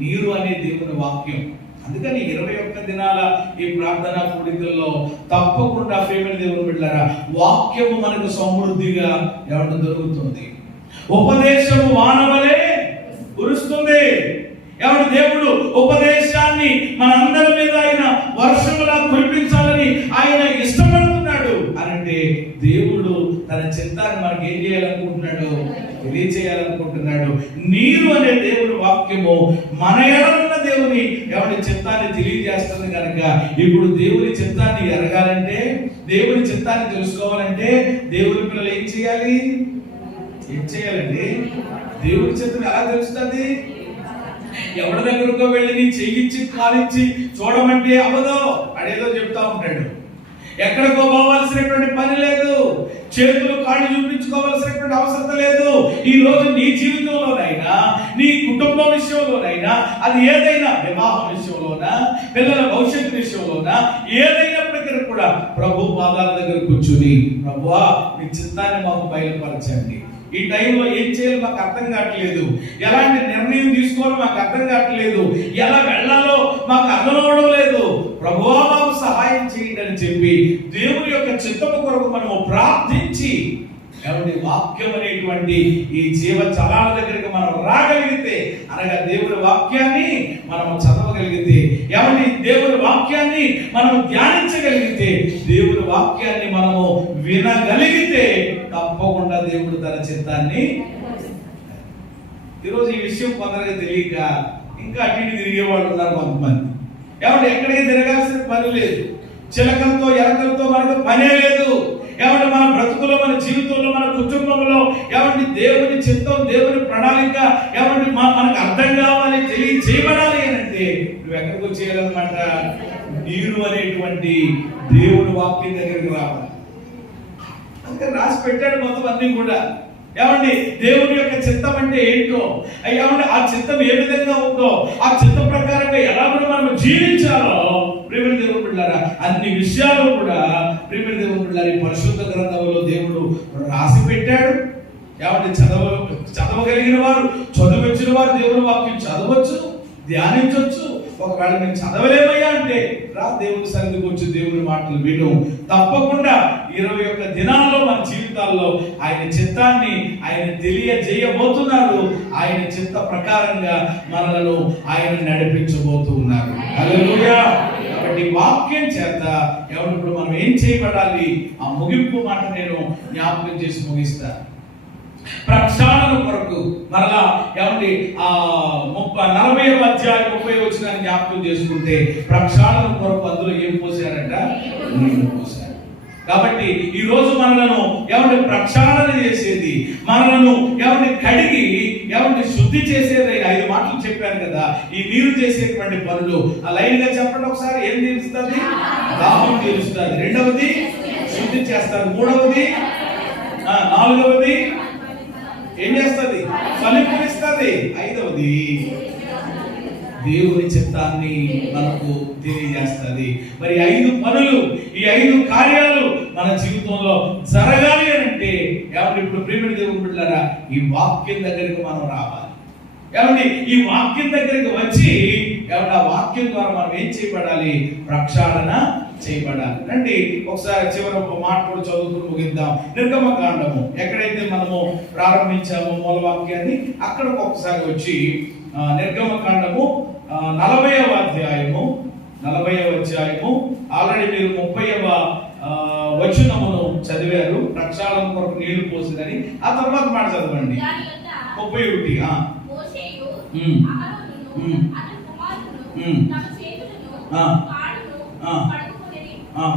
నీరు అనే దేవుని వాక్యం. అందుకని 21 దినాల ఈ ప్రార్థనా కూడికల్లో తప్పకుండా ప్రియమైన దేవుని బిడ్డలారా వాక్యము మనకు సమృద్ధిగా దొరుకుతుంది. ఉపదేశము వానవలే కురుస్తుంది. దేవుడు ఉపదేశాన్ని మనందరి మీద ఆయన వర్షములా కురిపించాలని ఆయన ఇష్టపడుతున్నాడు అనంటే, దేవుడు తన చిత్తాన్ని మనకి ఏం చేయాలనుకుంటున్నాడు? తెలియచేయాలనుకుంటున్నాడు. నీరు అనే దేవుని వాక్యము మన ఎడలున్న దేవుని చిత్తాన్ని తెలియజేస్తుంది కనుక, ఇప్పుడు దేవుని చిత్తాన్ని ఎరగాలంటే, దేవుని చిత్తాన్ని తెలుసుకోవాలంటే దేవుని పిల్లలు ఏం చేయాలండి? దేవుని చిత్తం ఎలా తెలుస్తుంది? ఎవరి దగ్గరకో వెళ్ళి నీ చెయ్యిచ్చి కాలిచ్చి చూడమంటే అవ్వదో, అడేదో చెప్తా ఉంటాడు. ఎక్కడికో పోవాల్సినటువంటి పని లేదు, చేతులు కాళ్ళు చూపించుకోవాల్సినటువంటి అవసరం లేదు. ఈ రోజు నీ జీవితంలోనైనా, నీ కుటుంబ విషయంలోనైనా, అది ఏదైనా వివాహం విషయంలోనా, పిల్లల భవిష్యత్తు విషయంలోనా, ఏదైనప్పటికీ కూడా ప్రభు పాదాల దగ్గర కూర్చుని, ప్రభువా మీ చిత్తాన్ని మాకు బయలుపరచండి. ఈ టైంలో ఏం చేయాలో మాకు అర్థం కావట్లేదు, ఎలాంటి నిర్ణయం తీసుకోవాలో మాకు అర్థం కావట్లేదు, ఎలా వెళ్ళాలో మాకు అర్థం అవడం లేదు, ప్రభువా మాకు సహాయం చేయండి అని చెప్పి దేవుని యొక్క చిత్తము కొరకు మనము ప్రార్థించి వాక్యం అనేటువంటి ఈ జీవ చలాల దగ్గరికి మనం రాగలిగితే, అనగా దేవుని వాక్యాన్ని మనం చదవగలిగితే, దేవుని వాక్యాన్ని మనం ధ్యానించగలిగితే, దేవుని వాక్యాన్ని మనము వినగలిగితే తప్పకుండా దేవుడు తన చిత్తాన్ని. ఈరోజు ఈ విషయం కొందరికి తెలియక ఇంకా అటు ఇటు తిరిగేవాళ్ళు ఉన్నారు కొంతమంది. ఎక్కడికి తిరగాల్సిన పని లేదు, చిలకలతో ఎలకలతో మనకు పనే లేదు. మన బ్రతుకులో, మన జీవితంలో, మన కుటుంబంలో దేవుని చిత్తం, దేవుని ప్రణాళిక మనకు అర్థం కావాలి, తెలియజేయబడాలి అని అంటే నువ్వు ఎక్కడికి వచ్చేయాలన్నమాట? నీరు అనేటువంటి దేవుని వాక్యం దగ్గరికి రావాలి. అందుకని రాసి పెట్టాడు మొత్తం అన్ని కూడా. దేవుని యొక్క చిత్తం అంటే ఏంటో, ఆ చిత్తం ఏ విధంగా ఉందో, ఆ చిత్తం ప్రకారంగా ఎలా మనం జీవించాలో ప్రియమైన దేవుని బిడ్డలారా అన్ని విషయాలు కూడా ప్రియమైన దేవుని బిడ్డలారా ఈ పరిశుద్ధ గ్రంథంలో దేవుడు రాసి పెట్టాడు. చదవగలిగిన వారు, చదువచ్చిన వారు దేవుని వాక్యం చదవచ్చు, ధ్యానించవచ్చు. ఒకవేళ నేను చదవలేమయ్యా అంటే రా దేవుని సన్నిధికి వచ్చి దేవుని మాటలు విను. తప్పకుండా 21 దినాల్లో మన జీవితాల్లో ఆయన చిత్తాన్ని ఆయన తెలియజేయబోతున్నాడు. ఆయన చిత్త ప్రకారంగా మనలను ఆయన నడిపించబోతూ ఉన్నారు. హల్లెలూయా. కాబట్టి వాక్యం చేత ఏమంటే ఇప్పుడు మనం ఏం చేయబడాలి, ఆ ముగింపు మాట నేను జ్ఞాపకం చేసి ముగిస్తా. ప్రక్షాళన కొరకు మరలా ఏమండి 40వ అధ్యాయం 30వ వచనాన్ని జ్ఞాపకం చేసుకుంటే ప్రక్షాళన కొరకు అందులో ఏం పోసారంట, నీళ్లు పోసారు. కాబట్టి ఈ రోజు మనలను ఏమంటే ప్రక్షాళన చేసేది, మనలను ఏమంటే కడిగి ఏమంటే శుద్ధి చేసేది 5 మాటలు చెప్పాను కదా. ఈ నీరు చేసేటువంటి పనులు ఆ లైన్ గా చెప్పండి ఒకసారి. ఏం తీరుస్తుంది? దాహం తీరుస్తుంది. రెండవది శుద్ధి చేస్తారు. మూడవది 4వది ఏం చేస్తుంది? ఫలింపనిస్తుంది. 5వది దేవుని చిత్తాన్ని మనకు తెలియజేస్తుంది. మరి 5 పనులు, ఈ 5 కార్యాలు మన జీవితంలో జరగాలి అంటే ఏమంటే ఇప్పుడు ప్రియమైన దేవుని బిడ్డలారా, ఈ వాక్యం దగ్గరికి మనం రావాలి. ఏమండి ఈ వాక్యం దగ్గరికి వచ్చి ఏమంటే ఆ వాక్యం ద్వారా మనం ఏం చేయబడాలి? ప్రక్షాళన చేయబడాలి. రండి ఒకసారి చివరి ఒక మాట కూడా చదువుకుని ముగిద్దాం. నిర్గమకాండము ఎక్కడైతే మనము ప్రారంభించామో మూల వాక్యాన్ని, అక్కడికి ఒకసారి వచ్చి నిర్గమకాండము 40వ అధ్యాయము ఆల్రెడీ మీరు 30వ వచనమును చదివారు. ప్రక్షాళన కొరకు నీళ్లు పోసిందని. ఆ తర్వాత మాట చదవండి. 31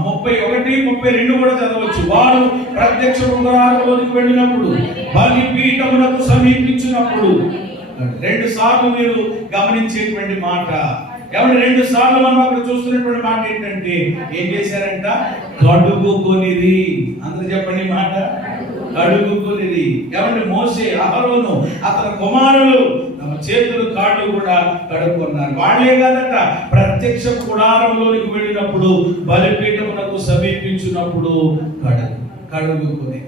31, 32 కూడా చదవచ్చు. వారు ప్రత్యక్ష గుడారములోనికి వెళ్ళినప్పుడు, బలిపీఠమునకు సమీపించినప్పుడు, 2 సార్లు మీరు గమనించేటువంటి మాట. ఏమంటే 2 సార్లు మనం అక్కడ చూస్తున్నటువంటి మాట ఏంటంటే ఏం చేశారంట? కడుగుకొనిరి. అందరూ చెప్పండి మాట, కడుగుకొనిరి. ఏమంటే మోసే, అహరోను, అతని కుమారులు తమ చేతులు కాళ్ళు కూడా కడుక్కున్నారు. వాళ్ళే కాదట, ప్రత్యక్ష గుడారంలోనికి వెళ్ళినప్పుడు, బలిపీఠమునకు సమీపించినప్పుడు కడుగుకొనిరి.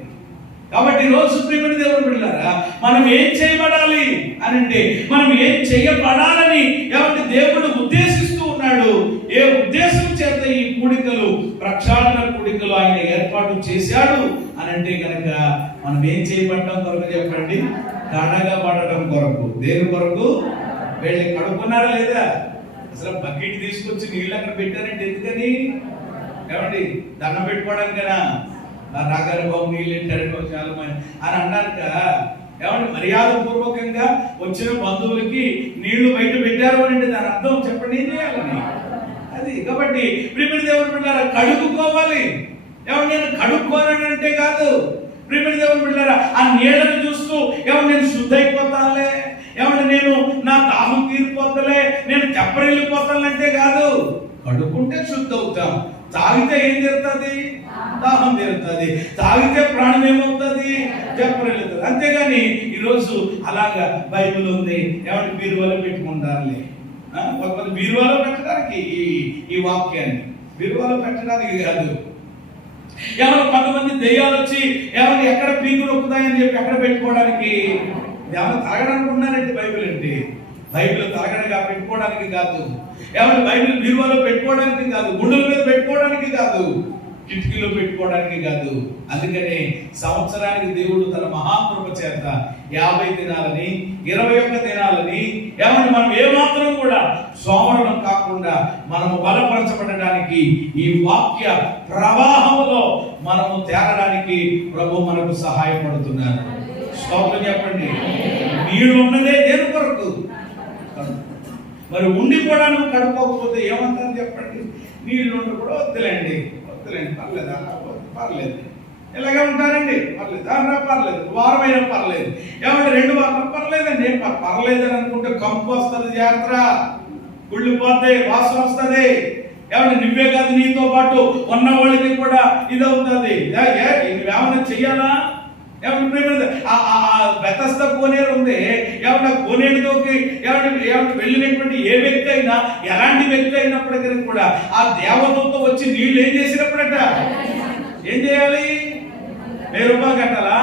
కాబట్టి రోజు ప్రియమైన దేవుని బిడ్డలారా, మనం ఏం చేయబడాలి అని అంటే, మనం ఏం చేయబడాలని ఏమంటే దేవుడు ఉద్దేశిస్తూ ఉన్నాడు. ఏ ఉద్దేశం చేత ఈ కూడికలు, ప్రక్షాళన కూడికలు ఆయన ఏర్పాటు చేశాడు అని అంటే కనుక మనం ఏం చేయబడటం కొరకు చెప్పండి? కడగబడటం కొరకు. దేని కొరకు? వీళ్ళు కడుక్కున్నారా లేదా? అసలు బకెట్ తీసుకొచ్చి నీళ్ళు అక్కడ పెట్టారంటే ఎందుకని? ఏమండి దండం పెట్టుకోవడానికైనా? రాగారి బాబు నీళ్ళు పెట్టారంటే చాలా మంది అని అన్నాక ఏమంటే మర్యాద పూర్వకంగా వచ్చిన బంధువులకి నీళ్లు బయట పెట్టారు అంటే దాని అర్థం చెప్పండి, ఏం చేయాలని అది. కాబట్టి ప్రియమైన దేవుని బిడ్డలారా, కడుక్కోవాలి. ఏమంటే నేను కడుక్కోనంటే కాదు. ప్రియమైన దేవుని బిడ్డలారా, ఆ నీళ్ళను చూస్తూ ఏమంటే నేను శుద్ధ అయిపోతానులే, ఏమంటే నేను నా దాహం తీరిపోతలే, నేను తెప్పరిల్లిపోతానంటే కాదు. కడుక్కుంటే శుద్ధ అవుతాం. తాగితే ఏం జరుగుతుంది? దాహం తీరుతుంది. తాగితే ప్రాణం ఏమవుతుంది? చెప్పలేదు. అంతేగాని ఈరోజు అలాగా బైబిల్ ఉంది ఏమంటే బీరువాలో పెట్టుకుంటారులే. కొంతమంది బీరువాలో పెట్టడానికి ఈ వాక్యాన్ని బీరువాలో పెట్టడానికి కాదు. ఏమన్నా కొంతమంది దెయ్యాలు వచ్చి ఏమన్నా ఎక్కడ పీకు నొక్కుతాయని చెప్పి ఎక్కడ పెట్టుకోవడానికి, ఏమన్నా తరగడానికి ఉన్నారంటే బైబిల్ అంటే బైబిల్ తరగడగా పెట్టుకోవడానికి కాదు. ఏమన్నా బైబిల్ బీరువాలో పెట్టుకోవడానికి కాదు, గుండెల మీద పెట్టుకోవడానికి కాదు, కిటికీలో పెట్టుకోవడానికి కాదు. అందుకనే సంవత్సరానికి దేవుడు తన మహాకృప చేత 50 దినాలని 21 దినాలని ఏమన్నా మనం ఏమాత్రం కూడా సోమరణం కాకుండా మనము బలపరచబడడానికి, ఈ వాక్య ప్రవాహంలో మనము తేరడానికి ప్రభు మనకు సహాయపడుతున్నారు. స్తోత్రం చెప్పండి. నీళ్ళు ఉన్నదే దేని కొరకు? మరి ఉండి కూడా నువ్వు కడుక్కోకపోతే ఏమంటారు చెప్పండి? నీళ్ళు ఉండి కూడా వద్దులేండి పర్లేదు, పర్లేదు, ఇలాగే ఉంటారండి, పర్లేదు, పర్లేదు, వారమైనా పర్లేదు, ఏమంటే 2 వారాలు పర్లేదండి, పర్లేదని అనుకుంటే కంపు వస్తుంది, జాగ్రత్త, కుళ్ళిపోతాయి, వాసన వస్తుంది. ఏమంటే నువ్వే కాదు, నీతో పాటు ఉన్న వాళ్ళకి కూడా ఇది అవుతుంది. నువ్వేమన్నా చెయ్యాలా? ఏమంటే బెతస్త కోనేరు ఉంది. ఏమన్నా కోనేరుతోకి ఏమంటే వెళ్ళినటువంటి ఏ వ్యక్తి అయినా, ఎలాంటి వ్యక్తి అయినప్పటికీ కూడా ఆ దేవతతో వచ్చి నీళ్లు ఏం చేసినప్పుడట ఏం చేయాలి? 1000 రూపాయలు కట్టాలా?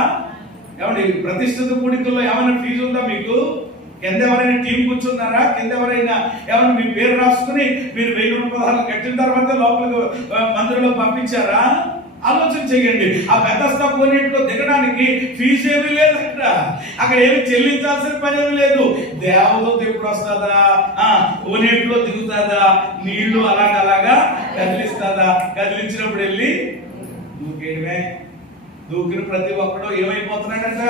ఏమంటే ప్రతిష్ఠిత కూడికల్లో ఏమైనా ఫీజు ఉందా మీకు? కింద ఎవరైనా టీం కూర్చున్నారా? కింద ఎవరైనా ఏమైనా మీ పేరు రాసుకుని మీరు 1000 రూపాయలు కట్టిన తర్వాత లోపలికి మందిరంలో పంపించారా? ఆలోచన చేయండి. ఆ బెతస్దా కోనేటిలో దిగడానికి ఫీజు ఏమీ లేదంట, అక్కడ ఏమి చెల్లించాల్సిన పని ఏమి లేదు. దేవదూత ఎప్పుడు వస్తుందా, కోనేటిలో దిగుతుందా, నీళ్లు అలాగా కదిలిస్తుందా, కదిలించినప్పుడు వెళ్ళి దూకేయడమే. దూకిన ప్రతి ఒక్కడు ఏమైపోతున్నాడంట,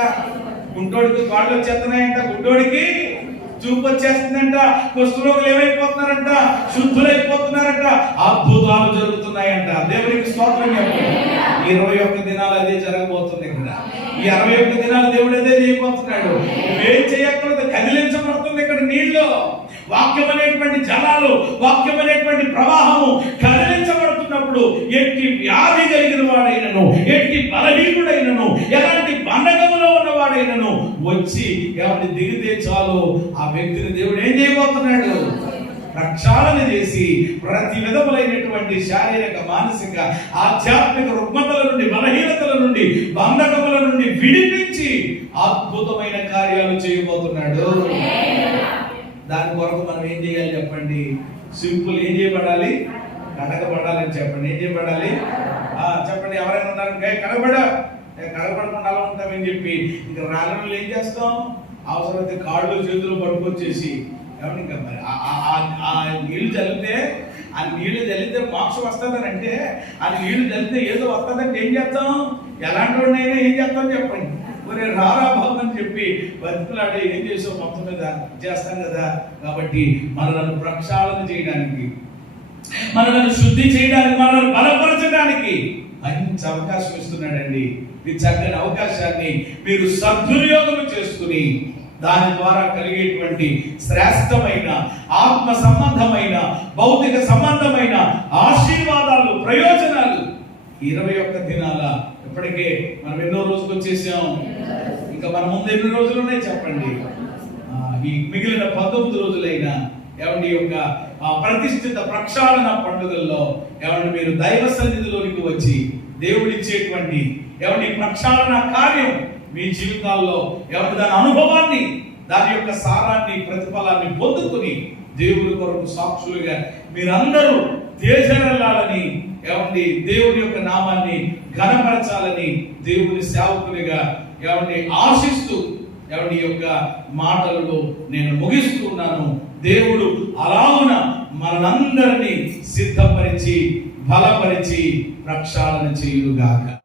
గుంటోడికి కాళ్ళు వచ్చేస్తున్నాయంట, గుంటోడికి చూపు వచ్చేస్తుందంట, కుష్ఠరోగులు ఏమైపోతున్నారంట, శుద్ధులైపోతున్నారంట, అద్భుతాలు జరుగుతున్నాయంట. దేవునికి స్తోత్రం చెప్పండి. 21 దినాలు అదే జరగబోతుంది. ఇక్కడ ఈ 61 దినాలు దేవుడు అదే చేయబోతున్నాడు. ఏం చేయక్కర్లేదు, కదిలించబడుతుంది. ఇక్కడ నీళ్లు, వాక్యం అనేటువంటి జలాలు, వాక్యం అనేటువంటి ప్రవాహము కదిలించబడుతున్నప్పుడు ఎట్టి వ్యాధి కలిగిన వాడైనను, ఎట్టి బలహీనుడైనను, ఎలాంటి బంధకములో ఉన్నవాడైనను వచ్చి ఎవరిని దిగితే చాలు, ఆ వ్యక్తిని దేవుడు ఏం చేయబోతున్నాడు, ప్రక్షాళన చేసి ప్రతి విధములైనటువంటి శారీరక, మానసిక, ఆధ్యాత్మిక రుగ్మతల నుండి, బలహీనతల నుండి, బంధకముల నుండి విడిపించి అద్భుతమైన కార్యాలు చేయబోతున్నాడు. దాని కొరకు మనం ఏం చేయాలి చెప్పండి? సింపుల్. ఏం చేయబడాలి? కడగబడాలని చెప్పండి. ఏం చేయబడాలి? చెప్పండి. ఎవరైనా ఉన్నారు కడగబడకుండా అలా ఉంటామని చెప్పి ఇక రాళ్ళలో ఏం చేస్తాం? అవసరమైతే కాళ్ళు చేతులు పట్టుకొచ్చేసి ఏమండి ఇంకా మరి ఆ నీళ్లు చల్లితే మోక్షం వస్తుందని అంటే, ఆ నీళ్లు చల్లితే ఏదో వస్తుందంటే ఏం చేస్తాం? ఎలాంటి వాడినైనా ఏం చేస్తాం చెప్పండి? మరి రారా బాబు అని చెప్పి బతుకులాడే ఏం చేసావు, మొత్తం మీద చేస్తాం కదా. కాబట్టి మనల్ని ప్రక్షాళన చేయడానికి, మనల్ని శుద్ధి చేయడానికి, మనల్ని బలపరచడానికి మంచి అవకాశం ఇస్తున్నాడండి. ఈ చక్కని అవకాశాన్ని మీరు సద్వినియోగం చేసుకుని దాని ద్వారా కలిగేటువంటి శ్రేష్టమైన ఆత్మ సంబంధమైన, భౌతిక సంబంధమైన ఆశీర్వాదాలు, ప్రయోజనాలు 21 దినాల ఇప్పటికే మనం ఎన్నో రోజులు వచ్చేసాం. ఇంకా మన ముందు ఎన్ని రోజులు ఉన్నాయి చెప్పండి? ఈ మిగిలిన 19 రోజులైనా ఏమండి యొక్క ప్రతిష్ఠిత ప్రక్షాళన పండుగల్లో ఏమండి మీరు దైవ సన్నిధిలోనికి వచ్చి దేవుడిచ్చేటువంటి ఏమండి ప్రక్షాళన కార్యం మీ జీవితాల్లో ఎవరి దాని అనుభవాన్ని, దాని యొక్క సారాన్ని, ప్రతిఫలాన్ని పొందుకుని దేవుని కొరకు సాక్షులుగా మీరందరూ తేజరెల్లాలని, ఏమండి దేవుని యొక్క నామాన్ని ఘనపరచాలని దేవుని సేవకునిగా ఏమండి ఆశిస్తూ ఏమండి యొక్క మాటలలో నేను ముగిస్తూ ఉన్నాను. దేవుడు అలాగున మనందరినీ సిద్ధపరిచి, బలపరిచి, ప్రక్షాళన చేయుగాక.